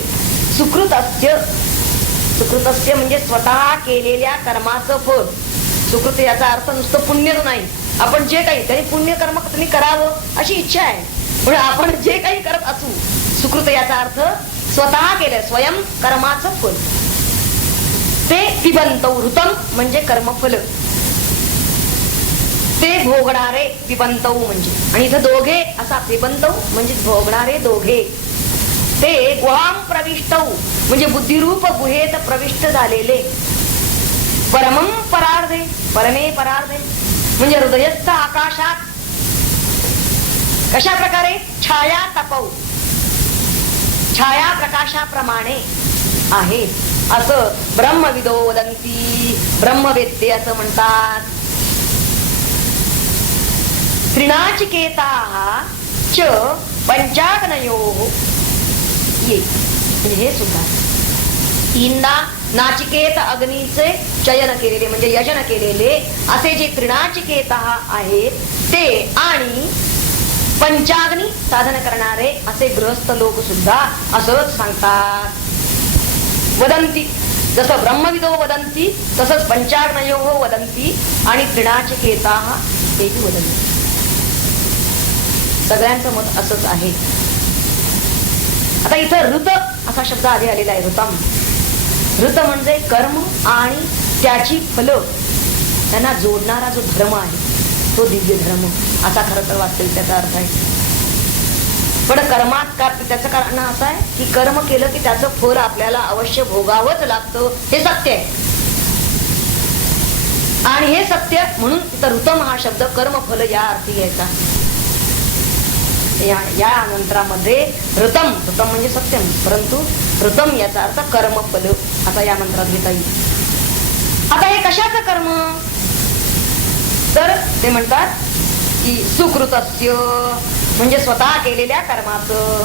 सुकृतस्य म्हणजे स्वतः केलेल्या कर्माचं फळ. सुकृत याचा अर्थ नुसतं पुण्यच नाही. आपण जे काही तरी पुण्य कर्म तुम्ही करावं अशी इच्छा आहे, पण आपण जे काही करत असू, सुकृत याचा अर्थ स्वतः केलं स्वयं कर्माचं फल. ते पिबन्तौ, ऋतम म्हणजे कर्मफल, ते भोगणारे पिबन्तौ म्हणजे. आणि इथं दोघे असा पिबन्तौ म्हणजे भोगणारे दोघे. ते गुहां प्रविष्टौ म्हणजे बुद्धिरूप गुहेत प्रविष्ट झालेले. परमं परार्धे, परमे परार्धे म्हणजे हृदयस्थ आकाशात. कशा प्रकारे? छाया तपौ, छाया प्रकाशाप्रमाणे आहे असं ब्रह्मविदो वदन्ति, ब्रह्मवेत्ते असं म्हणतात. त्रिनाचिकेताः च पंचाग्नयोः ये, म्हणजे हे सुद्धा तीनदा नाचिकेत अग्नीचे चयन केलेले म्हणजे यजन केलेले असे जे त्रिनाचिकेत आहेत ते, आणि पंचाग्नी साधन करणारे असे गृहस्थ लोक सुद्धा असंच सांगतात. वदंती, जसं ब्रह्मविदो वदंती तसंच पंचाग्नयो वदंती आणि त्रिनाचिकेताः तेही वदंती. सगळ्यांचं मत असंच आहे. आता इथं ऋत असा शब्द आधी आलेला आहे. ऋतम, ऋत म्हणजे कर्म आणि त्याची फल त्यांना जोडणारा जो धर्म आहे तो दिव्य धर्म असा खरं तर वाचेल त्याचा अर्थ आहे. पण कर्मात त्याचं कारण असं आहे की कर्म केलं की त्याचं फल आपल्याला अवश्य भोगावंच लागतं, हे सत्य आहे. आणि हे सत्य म्हणून तिथं ऋतम हा शब्द कर्मफल या अर्थी घ्यायचा. या मंत्रामध्ये ऋतम, ऋतम म्हणजे सत्यम, परंतु ऋतम याचा अर्थ कर्मफल असा या मंत्रात घेता येईल. आता हे कशाचं कर्म? तर ते म्हणतात की सुकृतस्य म्हणजे स्वतः केलेल्या कर्माचं.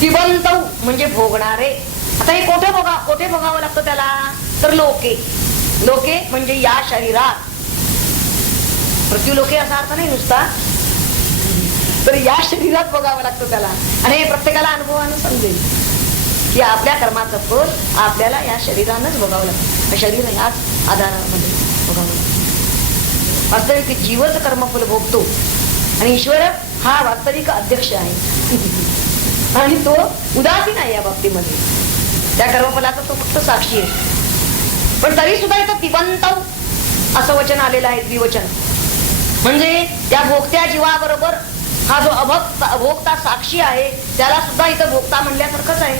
पिबन्तौ म्हणजे भोगणारे. आता हे कोठे भोगावं लागतं त्याला? तर लोके, लोके म्हणजे या शरीरात. मृत्यूलोके असा अर्थ नाही नुसता, तर या शरीरात भोगावं लागतं त्याला. आणि हे प्रत्येकाला अनुभवानं समजेल की आपल्या कर्माचं फळ आपल्याला या शरीरानंच भोगावं लागतं. शरीर ह्याच आधारामध्ये भोगावं लागतं. वास्तविक जीवच कर्मफल भोगतो आणि ईश्वर हा वास्तविक अध्यक्ष आहे आणि तो उदासीन आहे या बाबतीमध्ये. त्या कर्मफलाचा तो फक्त साक्षी आहे. पण तरी सुद्धा इथं पिबन्तौ असं वचन आलेलं आहे, द्विवचन. म्हणजे त्या भोगत्या जीवाबरोबर हा जो अभोक्ता साक्षी आहे त्याला सुद्धा इथं भोक्ता म्हणल्यासारखंच आहे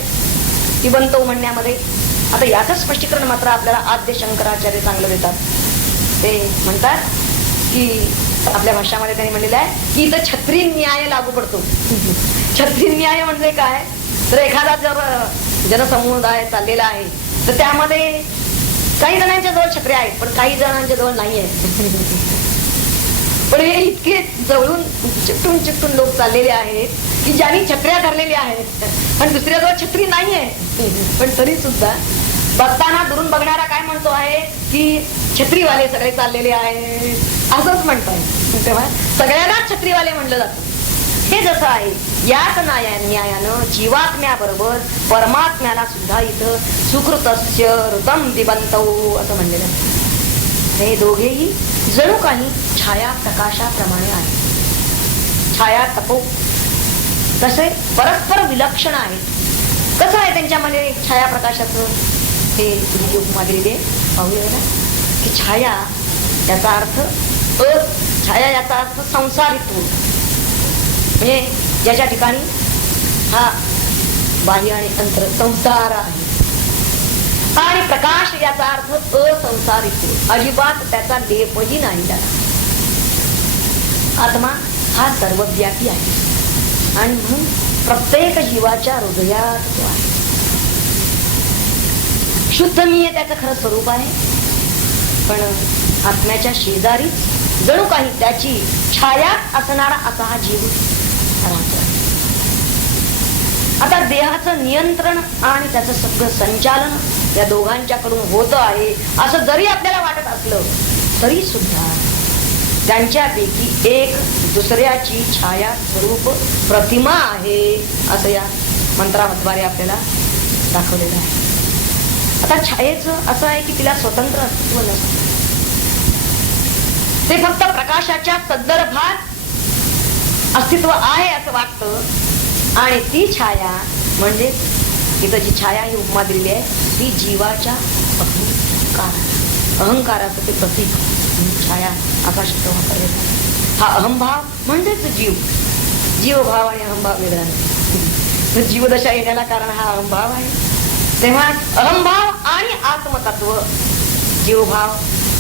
पिबन्तौ म्हणण्यामध्ये. आता याचं स्पष्टीकरण मात्र आपल्याला आद्य शंकराचार्य चांगलं देतात. ते म्हणतात की आपल्या भाषामध्ये त्यांनी म्हणलेलं आहे की इथं छत्री न्याय लागू पडतो. छत्री न्याय म्हणजे काय? तर एखादा जर जनसमुदाय चाललेला आहे तर त्यामध्ये काही जणांच्या जवळ छत्र्या आहेत पण काही जणांच्या जवळ नाही आहे. पण हे इतके जवळून चिकटून लोक चाललेले आहेत की ज्यांनी छत्र्या धरलेल्या आहेत आणि दुसऱ्याजवळ छत्री नाही आहे. पण तरी सुद्धा बघताना दुरून बघणारा काय म्हणतो आहे की छत्रीवाले सगळे चाललेले आहेत असंच म्हणतोय. तेव्हा सगळ्यांनाच छत्रीवाले म्हणलं जातं. हे जसं आहे याच न्यायानं जीवात्म्याबरोबर परमात्म्याला सुद्धा इथं सुकृतस्य ऋतम पिबन्तौ असं म्हणलेलं आहे. हे दोघेही जणू काही छाया प्रकाशाप्रमाणे आहे. छाया तपो तसे परस्पर विलक्षण आहेत. कसं आहे त्यांच्यामध्ये छाया प्रकाशाचं हे तुम्ही उपमा दिलेली आहे. पाहूया ना की छाया याचा अर्थ छाया याचा अर्थ संसारित्व, म्हणजे ज्याच्या ठिकाणी हा बाह्य आणि अंतर संसार आहे. आणि प्रकाश याचा अर्थ असंसारित्व, अजिबात त्याचा लेपही नाही त्याला. आत्मा हा सर्वव्यापी आहे आणि म्हणून प्रत्येक जीवाच्या हृदयात तो आहे. शुद्ध मी हे त्याचं खरं स्वरूप आहे. पण आत्म्याच्या शेजारी जणू काही त्याची छाया असणारा असा हा जीव राहतो. आता देहाचं नियंत्रण आणि त्याचं सगळं संचालन या दोघांच्याकडून होत आहे असं जरी आपल्याला वाटत असलं तरी सुद्धा त्यांच्यापैकी एक दुसऱ्याची छाया स्वरूप प्रतिमा आहे असं या मंत्राद्वारे आपल्याला दाखवलेलं आहे. आता छायेचं असं आहे की तिला स्वतंत्र अस्तित्व नसतं. ते फक्त प्रकाशाच्या संदर्भात अस्तित्व आहे असं वाटतं. आणि ती छाया म्हणजे इथं जी छाया ही उपमा दिलेली आहे ती जीवाच्या अहंकाराचं ते प्रतीक छाया असा शब्द वापरलेला आहे. हा अहंभाव म्हणजेच जीव. जीवभाव आणि अहंभाव वेगळा नाही. जीवदशा येण्याला कारण हा अहंभाव आहे. तेव्हा अहंभाव आणि आत्मतत्व, जीवभाव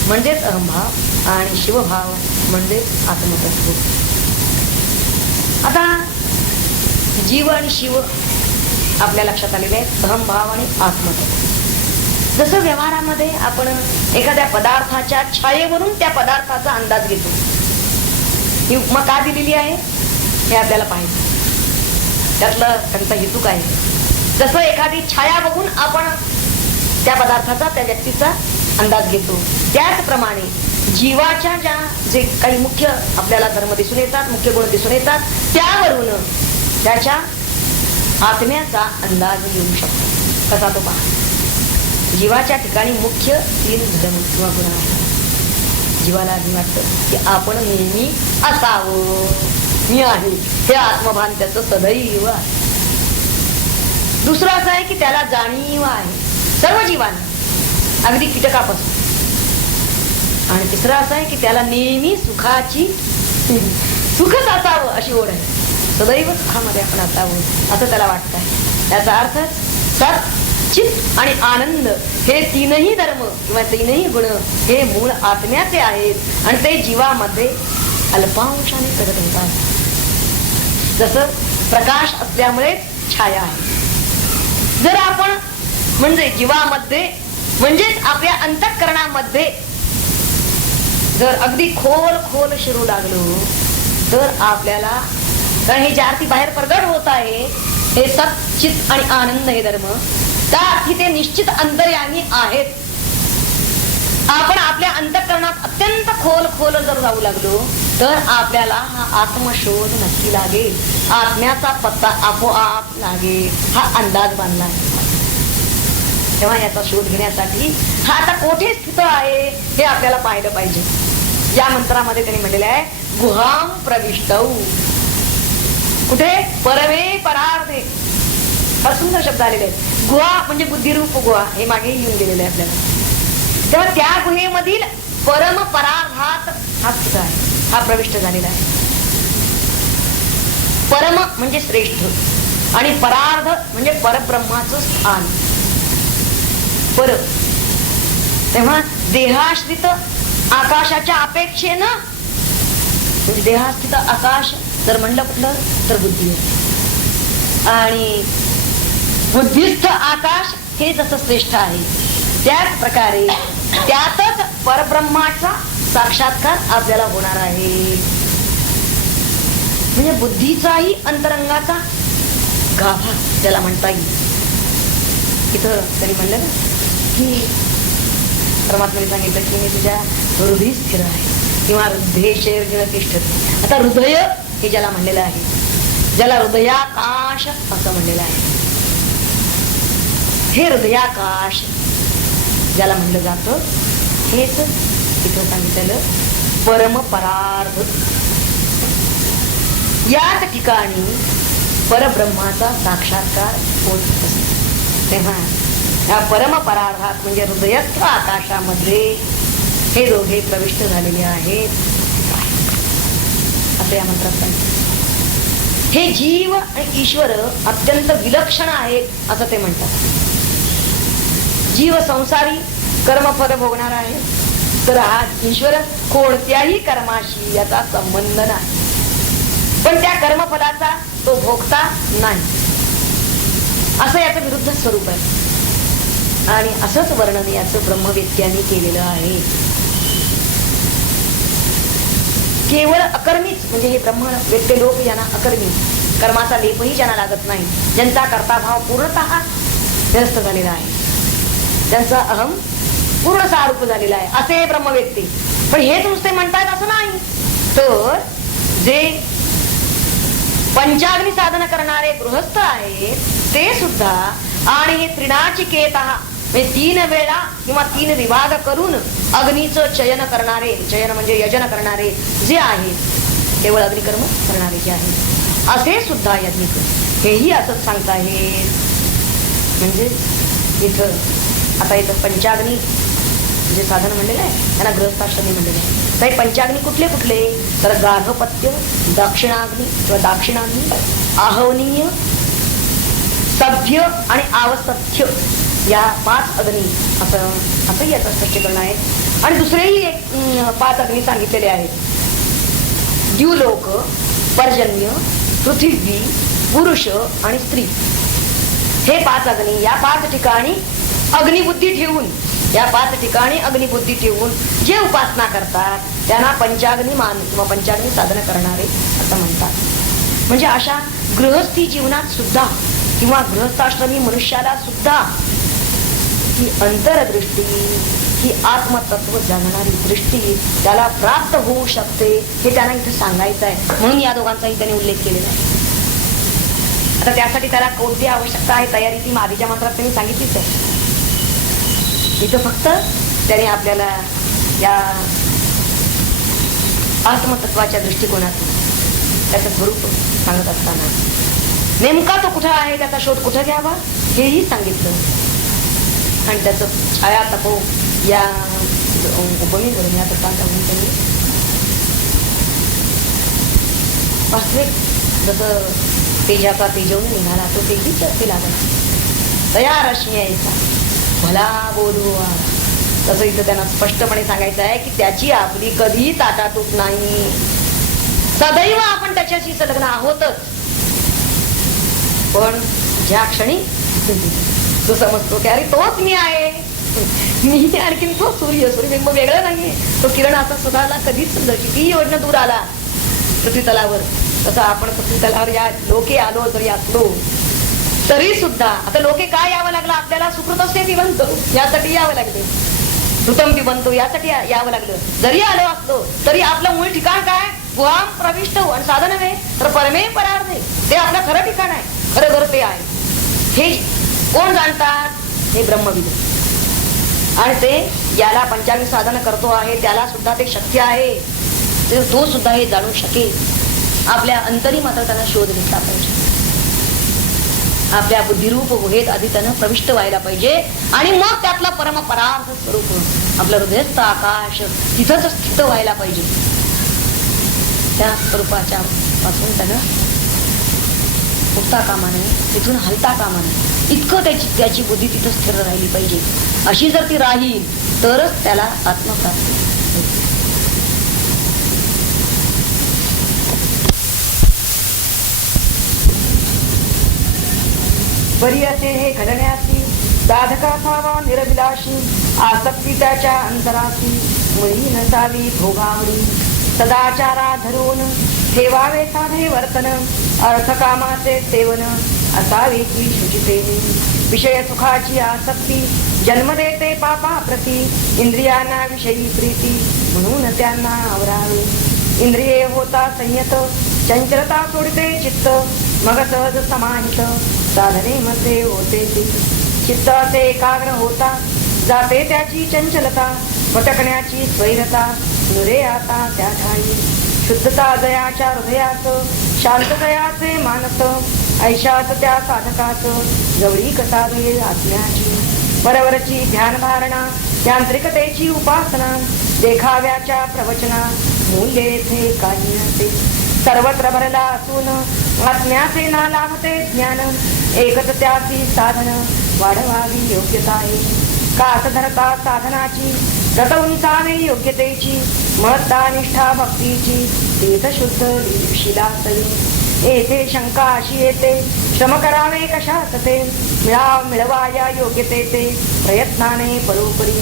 म्हणजेच अहंभाव आणि शिवभाव म्हणजेच आत्मतत्व. आता जीव आणि शिव आपल्या लक्षात आलेले आहेत, अहंभाव आणि आत्मतत्व. जसं व्यवहारामध्ये आपण एखाद्या पदार्थाच्या छायेवरून त्या पदार्थाचा अंदाज घेतो. ही उपमा का दिलेली आहे हे आपल्याला पाहिजे. त्यातलं त्यांचा हेतू काय आहे. जसं एखादी छाया बघून आपण त्या पदार्थाचा त्या व्यक्तीचा अंदाज घेतो त्याचप्रमाणे जीवाच्या ज्या जे काही मुख्य आपल्याला धर्म दिसून येतात, मुख्य गुण दिसून येतात त्यावरून त्याच्या आत्म्याचा अंदाज घेऊ शकतो. कसा तो पहा. जीवाच्या ठिकाणी मुख्य 3 धर्म किंवा गुण आहेत. जीवाला आधी वाटतं की आपण नेहमी असावं, मी आहे हे आत्मभान त्याचं सदैव आहे. दुसरं असं आहे की त्याला जाणीव आहे सर्व जीवांना, अगदी कीटकापासून. आणि तिसरं असं आहे की त्याला नेहमी सुखाची सुखच असावं अशी ओढ आहे. सदैव सुखामध्ये आपण असावं असं त्याला वाटत आहे. याचा अर्थ सत, चित आणि आनंद हे 3ही धर्म किंवा 3ही गुण हे मूळ आत्म्याचे आहेत आणि ते जीवामध्ये अल्पांशाने प्रगट होतात. जसं प्रकाश असल्यामुळेच छाया आहे. जर आपण म्हणजे जीवामध्ये म्हणजेच आपल्या अंतःकरणामध्ये जर अगदी खोल खोल शिरू लागलो तर आपल्याला, कारण हे ज्या अर्थी बाहेर प्रगट होत आहे हे सत, चित आणि आनंद हे धर्म, त्या अर्थी ते निश्चित अंतर्यामी आहेत. आपण आपल्या अंतःकरणात अत्यंत खोल खोल जर जाऊ लागलो तर आपल्याला हा आत्मशोध नक्की लागेल, आत्म्याचा पत्ता आपोआप लागेल, हा अंदाज बांधला आहे. तेव्हा याचा शोध घेण्यासाठी हा आता कोठे स्थित आहे हे आपल्याला पाहिलं पाहिजे. या मंत्रामध्ये त्यांनी म्हटलेलं आहे गुहाम प्रविष्टौ. कुठे? परमे परार्धे. हा सुंदर शब्द आलेले आहेत. गुहा म्हणजे बुद्धिरूप गुहा, हे मागे येऊन गेलेलं आहे आपल्याला. तेव्हा त्या गुहेमधील परम परार्धात हा स्थित आहे, हा प्रविष्ट झालेला आहे. परम म्हणजे श्रेष्ठ आणि परार्ध म्हणजे परब्रह्माचं स्थान. पर तेव्हा देहाश्रित आकाशाच्या अपेक्षेनं, म्हणजे देहास्थित आकाश जर म्हणलं कुठलं तर बुद्धी आहे. आणि बुद्धिस्थ आकाश हे जसं श्रेष्ठ आहे त्याच प्रकारे त्यातच परब्रह्माचा साक्षात्कार आपल्याला होणार आहे. म्हणजे बुद्धीचाही अंतरंगाचा गाभा त्याला म्हणता येईल. इथं त्यांनी म्हणलं ना की परमात्म्याने सांगितलं की मी तुझ्या हृदय स्थिर आहे किंवा हृदयेशैर्जुन तिष्ठति. आता हृदय हे ज्याला म्हणलेलं आहे, ज्याला हृदयाकाश असं म्हणलेलं आहे, हे हृदयाकाश ज्याला म्हणलं जातं हेच तिथं सांगितलेलं परमपरार्थ. याच ठिकाणी परब्रह्माचा साक्षात्कार होत असतो. तेव्हा या परमपरार्थात म्हणजे हृदयस्थ आकाशामध्ये हे दोघे प्रविष्ट झालेले आहेत असं या मंत्रात सांगितलं. हे जीव आणि ईश्वर अत्यंत विलक्षण आहेत असं ते म्हणतात. जीव संसारी कर्मफल भोगणार आहे, तर हा ईश्वर कोणत्याही कर्माशी याचा संबंध नाही, पण त्या कर्मफलाचा तो भोगता नाही, असं याचं विरुद्ध स्वरूप आहे. आणि असंच वर्णन याचं ब्रह्मवेत्यांनी केलेलं आहे. केवळ अकर्मीच म्हणजे हे ब्रह्मवेत्ते लोक यांना अकर्मी, कर्माचा लेपही ज्यांना लागत नाही, ज्यांचा कर्ताभाव पूर्णतः निरस्त झालेला आहे, त्यांचा अहम पूर्ण सारूप झालेला आहे, असे ब्रह्मवेत्ते. पण हेच नुसते म्हणतात असं नाही, तर जे पंचाग्नी साधन करणारे गृहस्थ आहेत ते सुद्धा, आणि हे त्रिनाचिकेतः म्हणजे 3 वेळा किंवा 3 विभाग करून अग्नीचं चयन करणारे, चयन म्हणजे यजन करणारे जे आहेत, केवळ अग्निकर्म करणारे जे आहेत, असे सुद्धा यज्ञिक हेही असंच सांगता आहेत. म्हणजे इथं आता इथं पंचाग्नी जे साधन म्हणलेलं आहे त्यांना गृहस्थाश्रमी म्हणलेलं आहे. तर पंचाग्नी कुठले कुठले, तर गार्हपत्य, दक्षिणाग्नी किंवा दाक्षिणाग्नी, आहवनीय, सभ्य आणि आवसथ्य या 5 अग्नी असंही याचं स्पष्टीकरण आहे. आणि दुसरेही एक 5 अग्नी सांगितलेले आहेत. द्युलोक, पर्जन्य, पृथिवी, पुरुष आणि स्त्री हे 5 अग्नी. या 5 ठिकाणी अग्निबुद्धी ठेवून, या 5 ठिकाणी अग्निबुद्धी ठेवून जे उपासना करतात त्यांना पंचाग्नी मान किंवा पंचाग्नी साधन करणारे असं म्हणतात. म्हणजे अशा गृहस्थी जीवनात सुद्धा किंवा गृहस्थाश्रमी मनुष्याला सुद्धा ही अंतरदृष्टी, ही आत्मतत्व जाणणारी दृष्टी त्याला प्राप्त होऊ शकते, हे त्यांना इथे सांगायचं आहे. म्हणून या दोघांचाही त्यांनी उल्लेख केलेला आहे. आता त्यासाठी त्याला कोणती आवश्यकता आहे, तयारी ती आधीच्या मंत्रात त्यांनी सांगितलीच आहे. इथं फक्त त्याने आपल्याला या आत्मतत्वाच्या दृष्टिकोनातून त्याचं स्वरूप सांगत असताना नेमका तो कुठं आहे, त्याचा शोध कुठं घ्यावा हेही सांगितलं. आणि त्याचं छाया तपो या उपमेवरून या तत्वांतून त्यांनी वास्तविक जसं तेजाचा तेजवून निघाला तो तेजीच असते लागला, तया रश्मी यायचा भला बोलू. तसं इथं त्यांना स्पष्टपणे सांगायचं आहे की त्याची आपली कधीही ताटातूट नाही, सदैव आपण त्याच्याशी संलग्न आहोतच. पण ज्या क्षणी तो समजतो की अरे तोच मी आहे, मी आणखीन तो सूर्यबिंब वेगळं नाहीये, तो किरण असा स्वतःला कधीच कितीही योजना दूर आला पृथ्वी तलावर, तसं आपण पृथ्वी तलावर या लोके आलो जरी असलो तरी सुद्धा, आता लोके काय यावं लागलं आपल्याला, सुकृत असते पिबंतो यासाठी यावं लागले, ऋतम पिबंतो यासाठी यावं लागलं. जरी आलो असलो तरी आपलं मूळ ठिकाण काय, गुहाम प्रविष्ट आणि साधन नव्हे तर परमे परार्थे, ते आपलं खरं ठिकाण आहे, खरं घर ते आहे. हे कोण जाणतात, हे ब्रह्मविद. आणि ते याला पंचाग्नी साधन करतो आहे त्याला सुद्धा ते शक्य आहे, तो सुद्धा हे जाणू शकेल. आपल्या अंतरी मात्र त्यांना शोध घेतला पाहिजे, आपल्या बुद्धिरूप गुहेत आधी त्यानं प्रविष्ट व्हायला पाहिजे, आणि मग त्यातलं परमपरार्थ स्वरूप आपलं हृदयस्थ आकाश तिथंच स्थित व्हायला पाहिजे. त्या स्वरूपाच्या पासून त्यानं उठता कामा नये, तिथून हलता कामा नये, इतकं त्याची बुद्धी तिथं स्थिर राहिली पाहिजे. अशी जर ती राहील तरच त्याला आत्मप्राप्ती होईल. बरी असे हे घडण्याची साधका असावा निरभिलाषी, आसक्ती त्याच्या अंतराची मुळी नसावी भोगावरी, सदाचारा धरून ठेवावे साधे वर्तन, अर्थकामाचे सेवन असावी ती शुचितेने, विषय सुखाची आसक्ती जन्म देते पापा प्रती, इंद्रियांना विषयी प्रीती म्हणून त्यांना आवरावे, इंद्रिये होता संयत चंचलता सोडते चित्त, मग सहज समाहित साधनेमध्ये होते चित्त, असे एकाग्र होता जाते त्याची चंचलता, भटकण्याची स्वैरता नुरे आता त्या ठाई. शुद्धता जयाच्या हृदयाचं, शांततयाचे मानस, ऐशाच त्या साधकाच जवळी कसा वेळ आत्म्याची. बरोबरची ध्यानधारणा यांत्रिकतेची उपासना, देखाव्याच्या प्रवचना मूल्य येथे काही नसे. सर्वत्र भरला असून आत्म्याचे ना लाभते ज्ञान, एकच त्याची साधन वाढवावी योग्यता आहे. कास धरता साधनाची, रत उंचावे योग्यतेची, महत्ता निष्ठा भक्तीची तीर्थ शुद्ध शिलासई. येथे शंका अशी येते, श्रम करावे कशात ते, मिळवा या योग्यतेचे प्रयत्नाने परोपरी.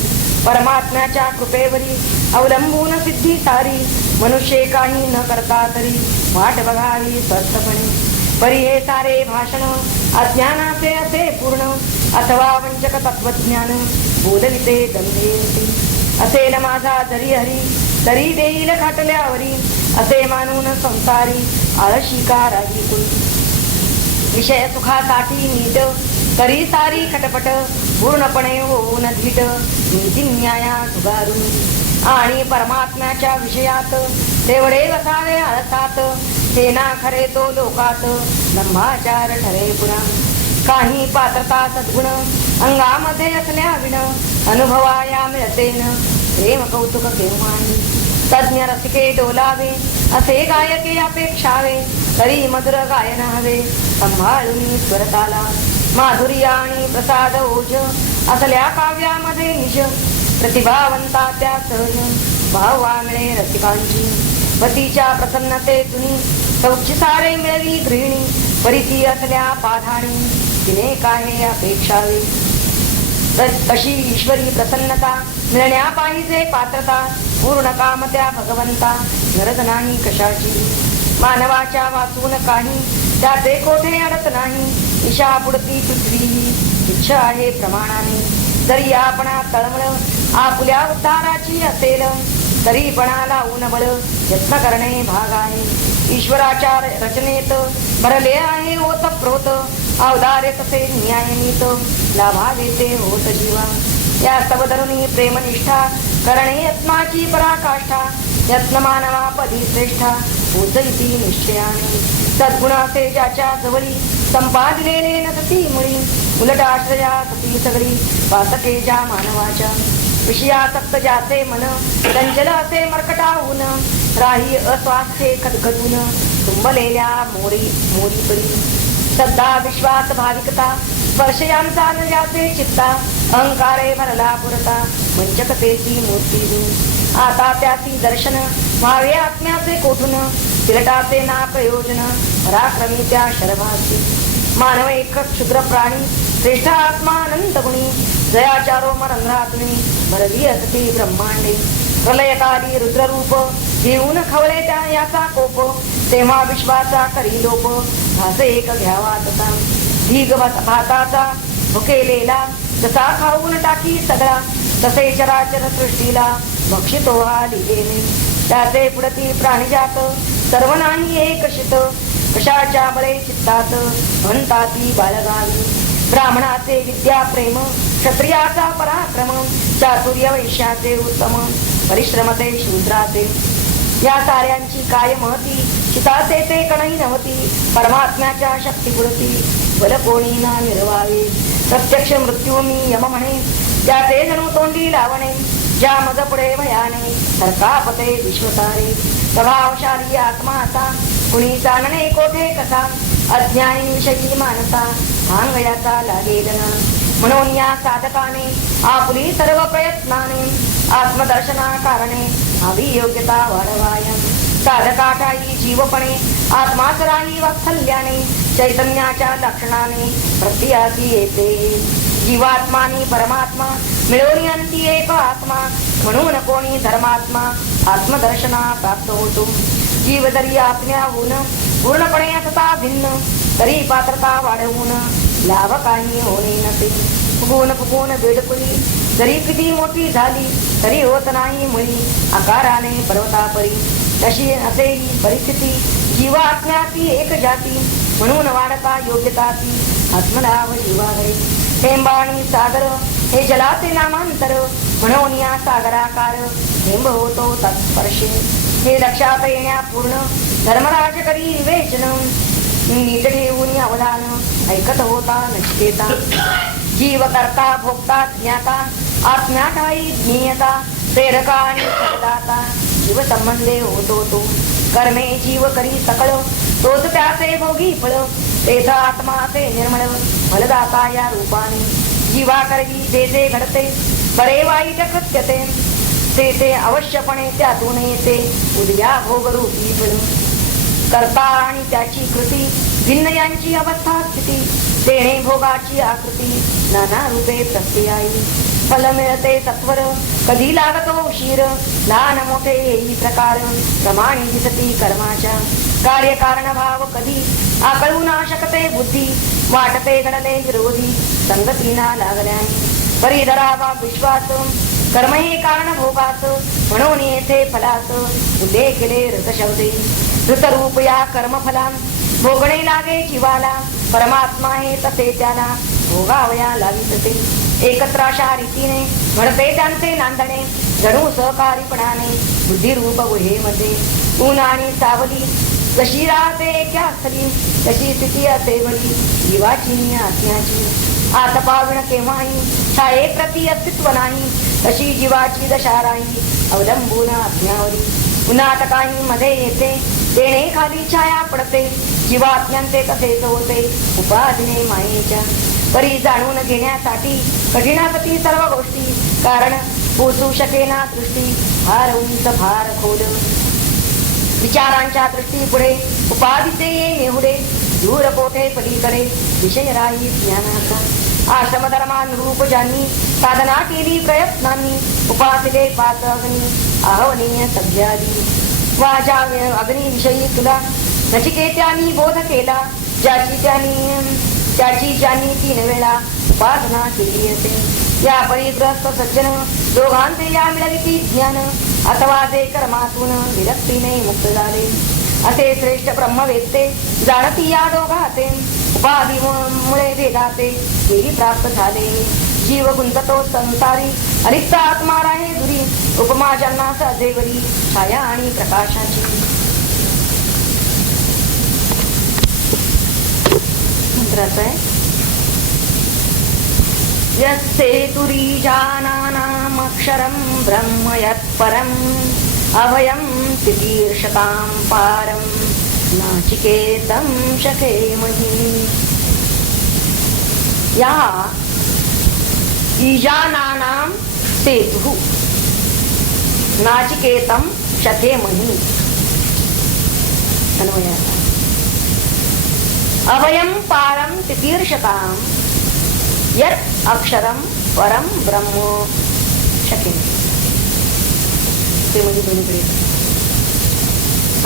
परमात्म्याच्या कृपेवरी अवलंबून सिद्धी सारी, मनुष्य काही न करता तरी वाट बघावी स्वस्थपणे. परी हे सारे भाषण अज्ञानाचे असे पूर्ण, अथवा वंचक तत्वज्ञान बोलविते दंभे. असेल माझा जरी हरी, तरी देईल खाटल्यावरी, असे मानून संसारी आळशी का राही कुणी. विषय सुखासाठी नीट, तरी सारी खटपट पूर्णपणे होऊन धीट, नीती न्याया जुगारून. आणि परमात्म्याच्या विषयात तेवढे बसावे आळसात, हे ना खरे तो लोकात दंभाचार ठरे पुरा. काही पात्रता सद्गुण अंगामध्ये असल्या विण, अनुभवाया मिळतेन प्रेम कौतुक केव्हाही. तज्ञ रसिके डोलावे असे गायके अपेक्षावे, तरी मधुर गायन हवे संभाळून स्वरताला. माधुर्य आणि प्रसाद ओझ असल्या काव्यामध्ये निज, प्रतिभावंता त्या सहज भावा मिळे रसिकांची. पतीच्या प्रसन्नतेतुनी सौख्य सारे मिळवी गृहिणी, परिती असल्या पाधाणी तिने काय अपेक्षावे. तशी ईश्वरी प्रसन्नता मिळण्या पाहिजे पात्रता, पूर्ण काम त्या भगवंता गरज नाही कशाची. मानवाच्या वाचून काही त्याचे कोठे अडत नाही, ईशा पुढती पृथ्वी इच्छा आहे प्रमाणाने. जरी आपणा तळमळ आपुल्या उद्धाराची असेल, तरी पणा लावून बळ यत्न करणे भाग आहे. ईश्वराच्या रचनेत भरले आहे ओतप्रोत, अवधारे तसे न्यायनीत लाभावे ते होत जीवा. या सबधरुणी प्रेमनिष्ठा करणे यत्नाची पराकाष्ठा, यत्न मानवा पदी श्रेष्ठा उचलती निश्चयाने. सद्गुण असे ज्याच्या जवळी संपादिलेले नसती मुळी, उलट आश्रया सती सगळी वासके ज्या मानवाच्या. विषयासक्त ज्याचे मन चंचल असे मर्कटाहून, राही अस्वास्थ्ये खदखदून तुंबलेल्या मोरीपरी. श्रद्धा विश्वास भाविकता स्पर्श यांचा न ज्याचे चित्ता, अहंकारे भरला पुरता वंचकतेची मूर्ती. आता त्याची दर्शन व्हावे आत्म्याचे कोठून, तिलटाचे ना प्रयोजन पराक्रमी त्या शरभासी. मानव एक क्षुद्र प्राणी श्रेष्ठ आत्मा अनंत गुणी, जयाचारो मरंध्रातुनी भरली असती ब्रह्मांडे. प्रलयकाली रुद्ररूप घेऊन खवळे त्या याचा कोप, तेव्हा विश्वाचा करी लोप भासे एक घ्यावा तसा. ढीग भाताचा भुकेलेला जसा खाऊन टाकी सगळा, तसे चराचर सृष्टीला भक्षितो हा लिहिलेने. त्याचे पुढती प्राणिजात सर्व नाही एक शित, कशाच्या बळे चित्तात म्हणताती बाळगावी. ब्राह्मणाचे विद्या प्रेम, क्षत्रियाचा पराक्रम, चातुर्य वैश्याचे उत्तम, परिश्रमते शूद्राचे. या साऱ्यांची काय महती, चिताचे ते कणही नव्हती. परमात्म्याच्या शक्तीपुरती बल कोणी ना निर्वावे. प्रत्यक्ष मृत्यू मी यम म्हणे, त्याचे जणू तोंडी लावणे. ज्या मज पुढे भयाने सरकापते विश्वसारे. प्रभावशाली आत्माचा कुणी जाणणे कोठे कसा, अज्ञानी विषयी मानसा भांगयाचा लागेल ना. म्हणून या साधकाने आपली सर्व प्रयत्नाने आत्मदर्शना कारणे हवी योग्यता वाढवाया. साधकाठाई जीवपणे आत्माच राही वात्सल्याने, चैतन्याच्या लक्षणाने प्रत्ययासी येते. जीवात्मानी परमात्मा मिळवून अंती एक आत्मा, म्हणून कोणी धर्मात्मा आत्मदर्शना प्राप्त होतो. जीव जरी आत्म्याहून पूर्णपणे असता भिन्न, तरी पात्रता वाढवून लाभ काही होणे नसे. फुगून बेडकुळी जरी किती मोठी झाली, तरी होत नाही मुळी आकाराने पर्वतापरी. तशी असे ही परिस्थिती जीवात्म्याची एक जाती, म्हणून वाढता योग्यता ती आत्मलाभ जीवाघरी. थेंबाणी सागर हे जलाचे नामांतर म्हणून या सागराकार बिंब होतो तत्स्पर्शे. हे लक्षात येण्यापूर्ण धर्मराज करी विवेचन नीट ठेवून अवधान ऐकत होता नचिकेता. जीव करता भोगता ज्ञाता आत्म्याठाई ज्ञेयता प्रेरका आणि फलदाता जीव संबंधे होतो तो. कर्मे जीव करी सकळ तोच त्याचे भोगी फळ. तेथ आत्मा ते निर्मळ फलदाता या रूपाने. जीवा करवी जे जे घडते बरे वाईट कृत्य ते अवश्यपणे त्यातून येते उद्या भोगरूपी फळ. करता आणि त्याची कृती भिन्न यांची अवस्था स्थिती. देणे भोगाची आकृती नाना रूपे प्रत्ययाई. फल मिळते सत्वर कधी लागतो उशीर. लहान मोठे येई प्रकार प्रमाणे दिसती कर्माच्या. कार्यकारण भाव कधी आकळू ना शकते बुद्धी. वाटते घडले विरोधी संगतीना लागल्याने. परी धरावा विश्वास कर्म हे कारण भोगास. म्हणून येथे फलास उल्लेख केले रसशब्दे. ऋतरूप या कर्मफला भोगणे लागे जीवाला. परमात्मा हे तसे त्याला भोगावया लावित ते. एकत्र अशा रीतीने घडते त्यांचे नांदणे जणू सहकारीपणाने बुद्धिरूप गुहेमध्ये. ऊन आणि सावली जशी राहते एका स्थली तशी स्थिती असे बरी जीवाची आत्म्याची. आत पावण केव्हाही छाये प्रति अस्तित्व नाही तशी जीवाची दशा राही अवलंबून आत्म्यावरी. उन्हात काही मध्ये येते देणे खाली छाया पडते. जीवात्म्यांचे तसेच होते उपाधिने मायेच्या. परी जाणून घेण्यासाठी कठीणापती सर्व गोष्टी. कारण पोचू शकेना दृष्टी फार उंच फार खोल. विचारांच्या दृष्टी पुढे उपाधीचे ये नेहुडे. दूर कोठे पलीकडे विषय राही ज्ञानाचा. आश्रमधर्मानुरूप ज्यांनी साधना केली प्रयत्नांनी. उपासले पाच अग्नी आहवनीय सभ्यादी. वाजा अग्निविषयी तुला नचिकेत्यानी बोध केला. त्याची ज्यांनी 3 वेळा उपासना केली असे. या परिग्रस्त सज्जन दोघांचे या मिळविती ज्ञान. अथवा जे कर्मातून विरक्तीने मुक्त झाले असे श्रेष्ठ ब्रह्मवेत्ते जाणती या दोघाचे. उपाधीमुळे वेदाचे देवी प्राप्त झाले. जीव गुंततो संसारी अरिक्त आत्मा राहे दुरी. उपमा ज्यांना सहजेवरी छाया आणि प्रकाशाची. मंत्राचं आहे यस्ते तुरी जानानामक्षरं ब्रह्म यत्परम् अभयं तितीर्षतां पारं नाचिकेतं शकेमहि. या ईजानानां सेतुः नाचिकेतं शकेमहि. अन्वयार्थ अभयं पारं तितीर्षतां यत् अक्षरं परम ब्रह्म शकेन. ते म्हणजे दोन्हीकडे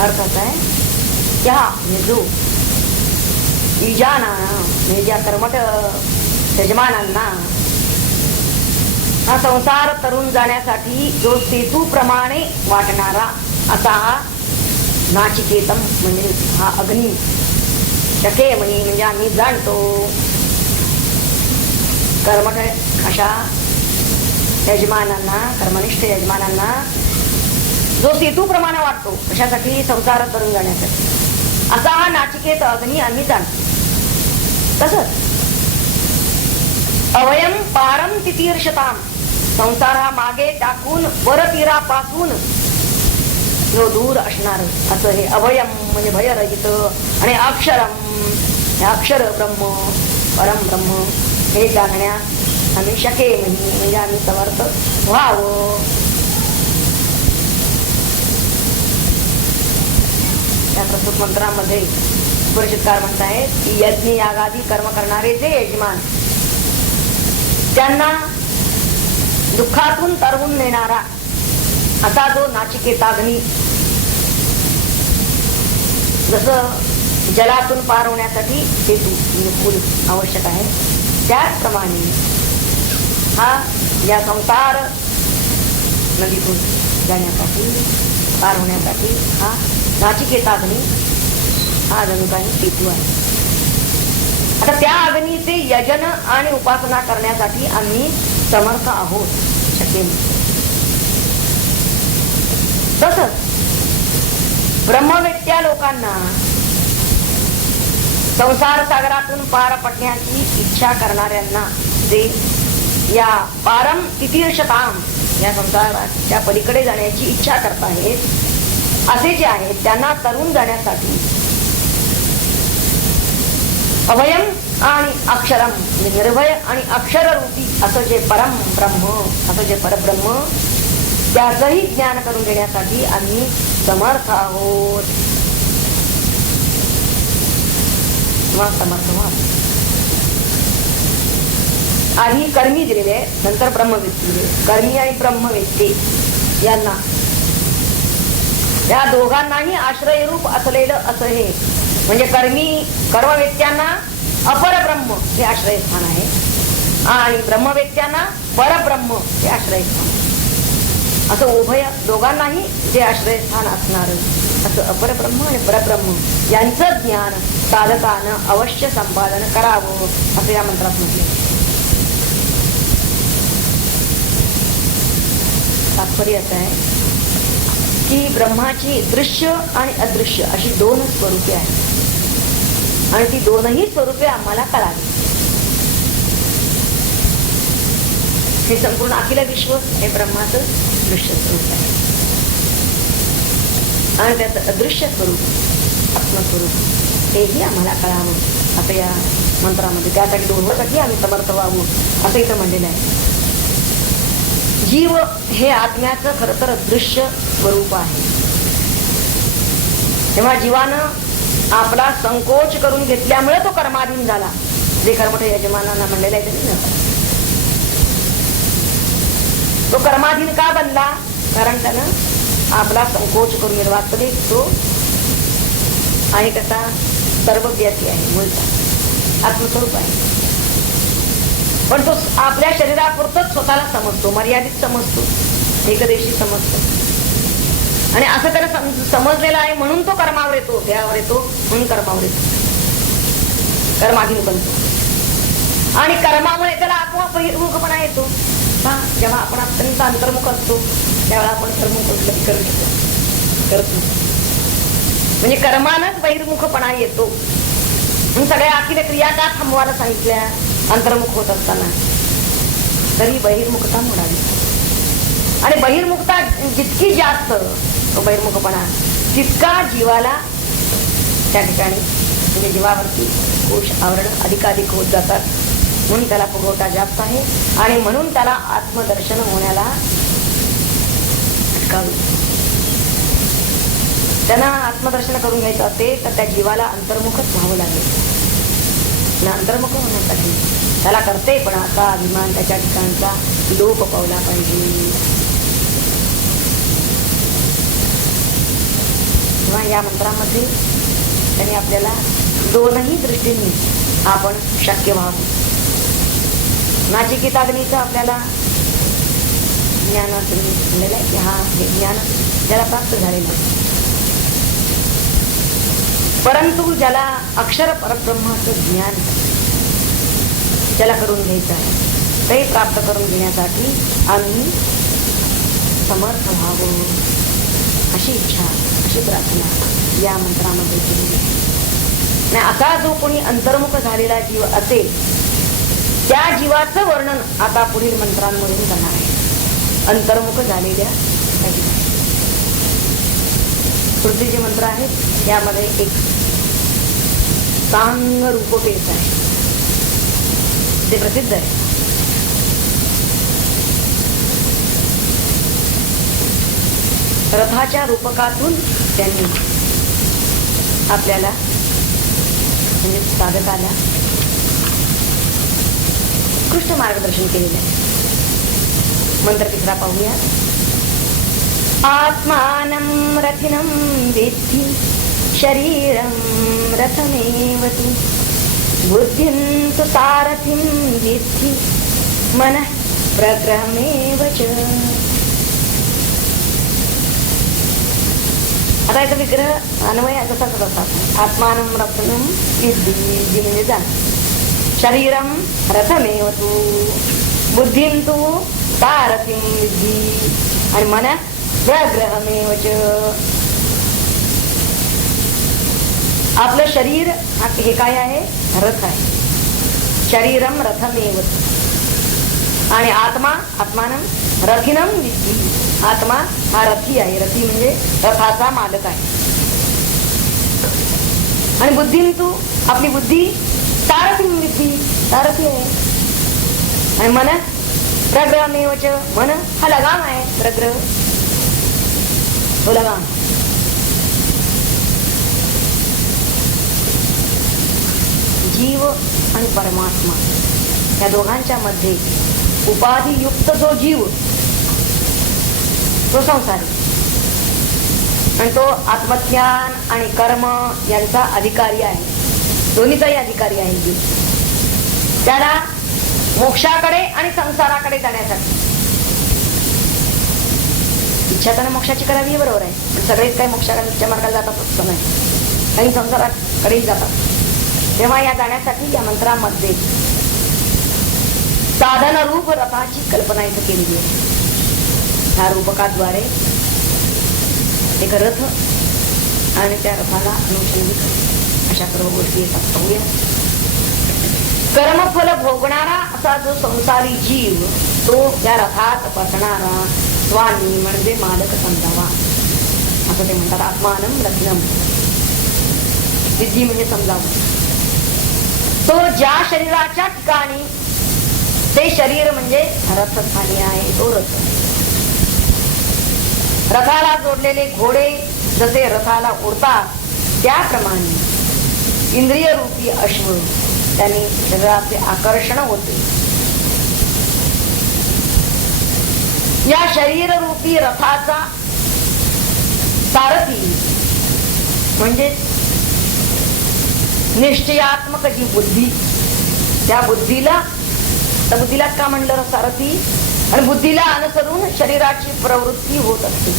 अर्थ असा आहे त्या जो इजाना म्हणजे ज्या कर्मठ यजमानांना हा संसार तरुण जाण्यासाठी जो सेतूप्रमाणे वाटणारा असा हा नाचिकेतम म्हणजे हा अग्नी. शके म्हणजे आम्ही जाणतो कर्मठ अशा यजमानांना कर्मनिष्ठ यजमानांना जो सेतूप्रमाणे वाटतो कशासाठी संसार तरुण जाण्यासाठी असा हा नाचिकेत अग्नी आम्ही जाणतो. तसंच अवयम पारम तितीर्षताम संसार हा मागे टाकून परतीरापासून जो दूर असणार असं हे अभयम म्हणजे भयरहित. आणि अक्षरम हे अक्षर ब्रह्म परम ब्रह्म हे जाणण्यास आम्ही शके म्हणजे आम्ही समर्थ व्हावं. या प्रस्तुत मंत्रामध्ये परिषदकार म्हणतायत की यज्ञ यागादी कर्म करणारे जे यजमान त्यांना दुःखातून तरवून नेणारा असा जो नाचिकेताग्नी जसं जलातून पार होण्यासाठी सेतू म्हणजे पूल आवश्यक आहे त्याचप्रमाणे हा या संसार नदीतून जाण्यासाठी पार होण्यासाठी हा नाचिकेताग्नी हा जणू काही सेतू आहे. आता त्या अग्नीचे यजन आणि उपासना करण्यासाठी आम्ही समर्थ आहोत शक्य. तसंच ब्रह्मवेत्या लोकांना संसार सागरातून पार पडण्याची इच्छा करणाऱ्यांना ते या पारम तितीर्षताम या संसाराच्या पलीकडे जाण्याची इच्छा करत आहेत असे जे आहेत त्यांना तरुण जाण्यासाठी अभयम आणि अक्षरम निर्भय आणि अक्षररूपी असं जे परम ब्रह्म असं जे परब्रह्म त्याचंही ज्ञान करून देण्यासाठी आम्ही समर्थ आहोत. समर्थ आधी कर्मी दिलेले नंतर ब्रह्मवेत्ते दिले. कर्मी आणि ब्रह्मवेत्ते यांना या दोघांनाही आश्रयरूप असलेलं असं हे म्हणजे कर्मवेत्यांना अपरब्रह्म हे आश्रयस्थान आहे आणि ब्रह्मवेत्यांना परब्रह्म हे आश्रयस्थान. असं उभय दोघांनाही जे आश्रयस्थान असणार असं अपरब्रह्म आणि परब्रह्म यांचं ज्ञान साधकानं अवश्य संपादन करावं असं या मंत्रात म्हटले. तात्पर्य असं आहे की ब्रह्माची दृश्य आणि अदृश्य अशी दोन स्वरूपे आहेत आणि ती दोनही स्वरूपे आम्हाला कळावी. हे संपूर्ण अखिल विश्व हे ब्रह्माचं दृश्य स्वरूप आहे आणि त्याचं अदृश्य स्वरूप आत्मस्वरूप हेही आम्हाला कळावं असं या मंत्रामध्ये. त्यासाठी दोन्हीसाठी आम्ही समर्थ व्हावं असं इथं म्हणलेलं आहे. जीव हे आत्म्याचं खरं तर दृश्य स्वरूप आहे. तेव्हा जीवानं आपला संकोच करून घेतल्यामुळे तो कर्माधीन झाला. जे कर्मठ यजमानांना म्हणलेलं आहे तरी नव्हतं. तो कर्माधीन का बनला? कारण त्यानं आपला संकोच करून घेतला. वास्तविक तो आणि कसा सर्वव्यापी आहे, मूळचा आत्मस्वरूप आहे. पण तो आपल्या शरीरापुरतच स्वतःला समजतो, मर्यादित समजतो, एकदेशी समजतो आणि असं त्याला समजलेलं आहे म्हणून तो कर्मावर येतो, देहावर येतो म्हणून कर्मावर येतो, कर्माधीन बनतो आणि कर्मामुळे त्याला आपोआप बहिर्मुखपणा येतो. जेव्हा आपण अत्यंत अंतर्मुख असतो त्यावेळेला आपण कर्म करू करतो म्हणजे कर्मानच बहिर्मुखपणा येतो. म्हणून सगळ्या अखिल क्रिया का थांबवायला सांगितल्या अंतर्मुख होत असताना? तरी बहिर्मुखता मोडावी आणि बहिर्मुखता जितकी जास्त तो बहिर्मुखपणा तितका जीवाला त्या ठिकाणी म्हणजे जीवावरती कोश आवरण अधिकाधिक होत जातात. म्हणून त्याला फुगवटा जास्त आहे आणि म्हणून त्याला आत्मदर्शन होण्याला अटकावी. त्यांना आत्मदर्शन करून घ्यायचं असेल तर त्या जीवाला अंतर्मुखच व्हावं लागेल. अंतर्मुख होण्यासाठी त्याला कर्तेपणाचा अभिमान त्याच्या ठिकाणचा लोप पावला पाहिजे. तेव्हा या मंत्रामध्ये त्यांनी आपल्याला दोनही दृष्टीने आपण शक्य व्हावं. नाचिकेताग्नीचं आपल्याला ज्ञान दिलेलं आहे की हा हे ज्ञान ज्याला प्राप्त झालेलं आहे. परंतु ज्याला अक्षर परब्रह्माचं ज्ञान त्याला करून घ्यायचं आहे ते प्राप्त करून घेण्यासाठी आम्ही समर्थ व्हावं अशी इच्छा अशी प्रार्थना या मंत्रामध्ये केली आहे. असा जो कोणी अंतर्मुख झालेला जीव असेल त्या जीवाचं वर्णन आता पुढील मंत्रांमधून करणार आहे. अंतर्मुख झालेल्या पुढचे जे मंत्र आहेत यामध्ये एक सांग रूपपेच आहे, ते प्रसिद्ध आहे. रथाच्या रूपकातून त्यांनी आपल्याला म्हणजे साधकाला उत्कृष्ट मार्गदर्शन केलेलं आहे. मंत्र तिसरा पाहूया. आत्मानं रथिनं वेत्ति शरीरं रथमेव तु बुद्धिं तु सारथिं वेत्ति मनः प्रग्रहमेव च. आता याचा विग्रह अन्वय तसाच असतात. आत्मानं रथनं वेत्ति म्हणजे जाण, शरीरं रथमेव तु बुद्धिं तु सारथिं विद्धि आणि मन प्रग्रहमेव च. आपलं शरीर हे काय आहे? रथ आहे. शरीरम रथमेव आणि आत्मानं रथिनं विद्धि. आत्मा हा रथी आहे. रथी म्हणजे रथाचा मालक आहे. आणि बुद्धिं तू आपली बुद्धी सारथिं विद्धि, सारथी आहे. आणि मन प्रग्रहमेव च. मन हा लगाम आहे. प्रग्रह तो लगाम. जीव आणि परमात्मा या दोघांच्या मध्ये उपाधियुक्त जो जीव तो संसारी आणि तो आत्मज्ञान आणि कर्म यांचा अधिकारी आहे. दोन्हीचाही अधिकारी आहे जीव. त्याला मोक्षाकडे आणि संसाराकडे जाण्यासाठी इच्छा त्याने मोक्षाची करावी बरोबर आहे, पण सगळेच काही मोक्षाच्या मार्गाला जातात असं नाही. काही संसाराकडेही जातात. तेव्हा या जाण्यासाठी या मंत्रामध्ये साधन रूप रथाची कल्पना इथं केलेली आहे. ह्या रूपकाद्वारे एक रथ आणि त्या रथाला अनुषंगिक अशा सर्व गोष्टी येतात. पाहूया. कर्मफल भोगणारा असा जो संसारी जीव तो त्या रथात बसणारा स्वामी म्हणजे मालक समजावा असं ते म्हणतात. आत्मानं रत्नम विद्धी म्हणजे समजावं. तो ज्या शरीराच्या ठिकाणी ते शरीर म्हणजे रथस्थानी आहे तो रथ. रथाला जोडलेले घोडे जसे रथाला ओढतात त्याप्रमाणे इंद्रिय रूपी अश्व त्यांनी शरीराचे आकर्षण होते. या शरीर रूपी रथाचा सारथी म्हणजे निश्चयात्मक जी बुद्धी, त्या बुद्धीला का म्हणलं सारथी? आणि बुद्धीला अनुसरून शरीराची प्रवृत्ती होत असते.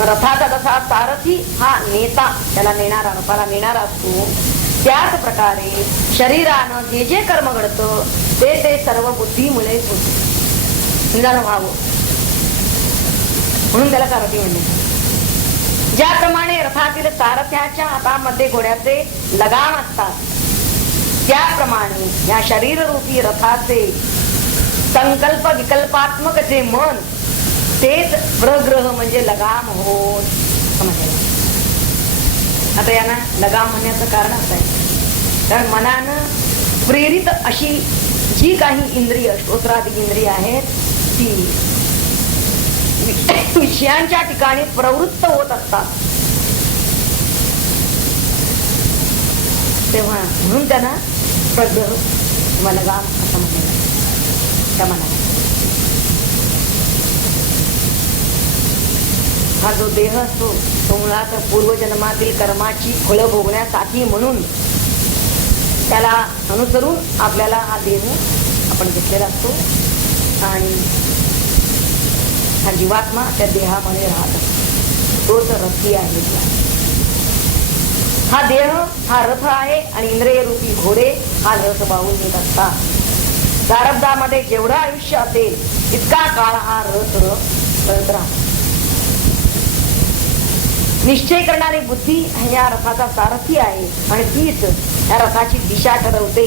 रथाचा जसा सारथी हा नेता, त्याला नेणारा, रथाला नेणारा असतो, त्याच प्रकारे शरीरानं जे जे कर्म घडतं ते सर्व बुद्धीमुळेच होते. निदान व्हावं म्हणून त्याला सारथी म्हणले. ज्याप्रमाणे रथातील सारथ्याच्या हातामध्ये घोड्याचे लगाम असतात त्याप्रमाणे या शरीर रूपी रथाचे संकल्प विकल्पात्मक जे मन तेच प्रग्रह म्हणजे लगाम होत समजलं. आता यांना लगाम म्हणण्याचं कारण असं आहे कारण मनानं प्रेरित अशी जी काही इंद्रिय श्रोत्रादी इंद्रिय आहेत ती विषयांच्या ठिकाणी प्रवृत्त होत असतात. तेव्हा म्हणून त्यांना प्रग्रह किंवा लगाम असं म्हणलं त्या मनाला. हा जो देह असतो तो मुळात पूर्वजन्मातील कर्माची फळं भोगण्यासाठी म्हणून त्याला अनुसरून आपल्याला हा देह आपण घेतलेला असतो आणि हा जीवात्मा त्या देहामध्ये राहत असतो. तोच रथी आहे. हा देह हा रथ आहे आणि इंद्रिय रूपी घोडे हा रथ वाहून येत असतात. प्रारब्धामध्ये जेवढं आयुष्य असेल इतका काळ हा रथ करत राहतो. निश्चय करणारी बुद्धी या रथाचा सारथी आहे आणि तीच या रथाची दिशा ठरवते.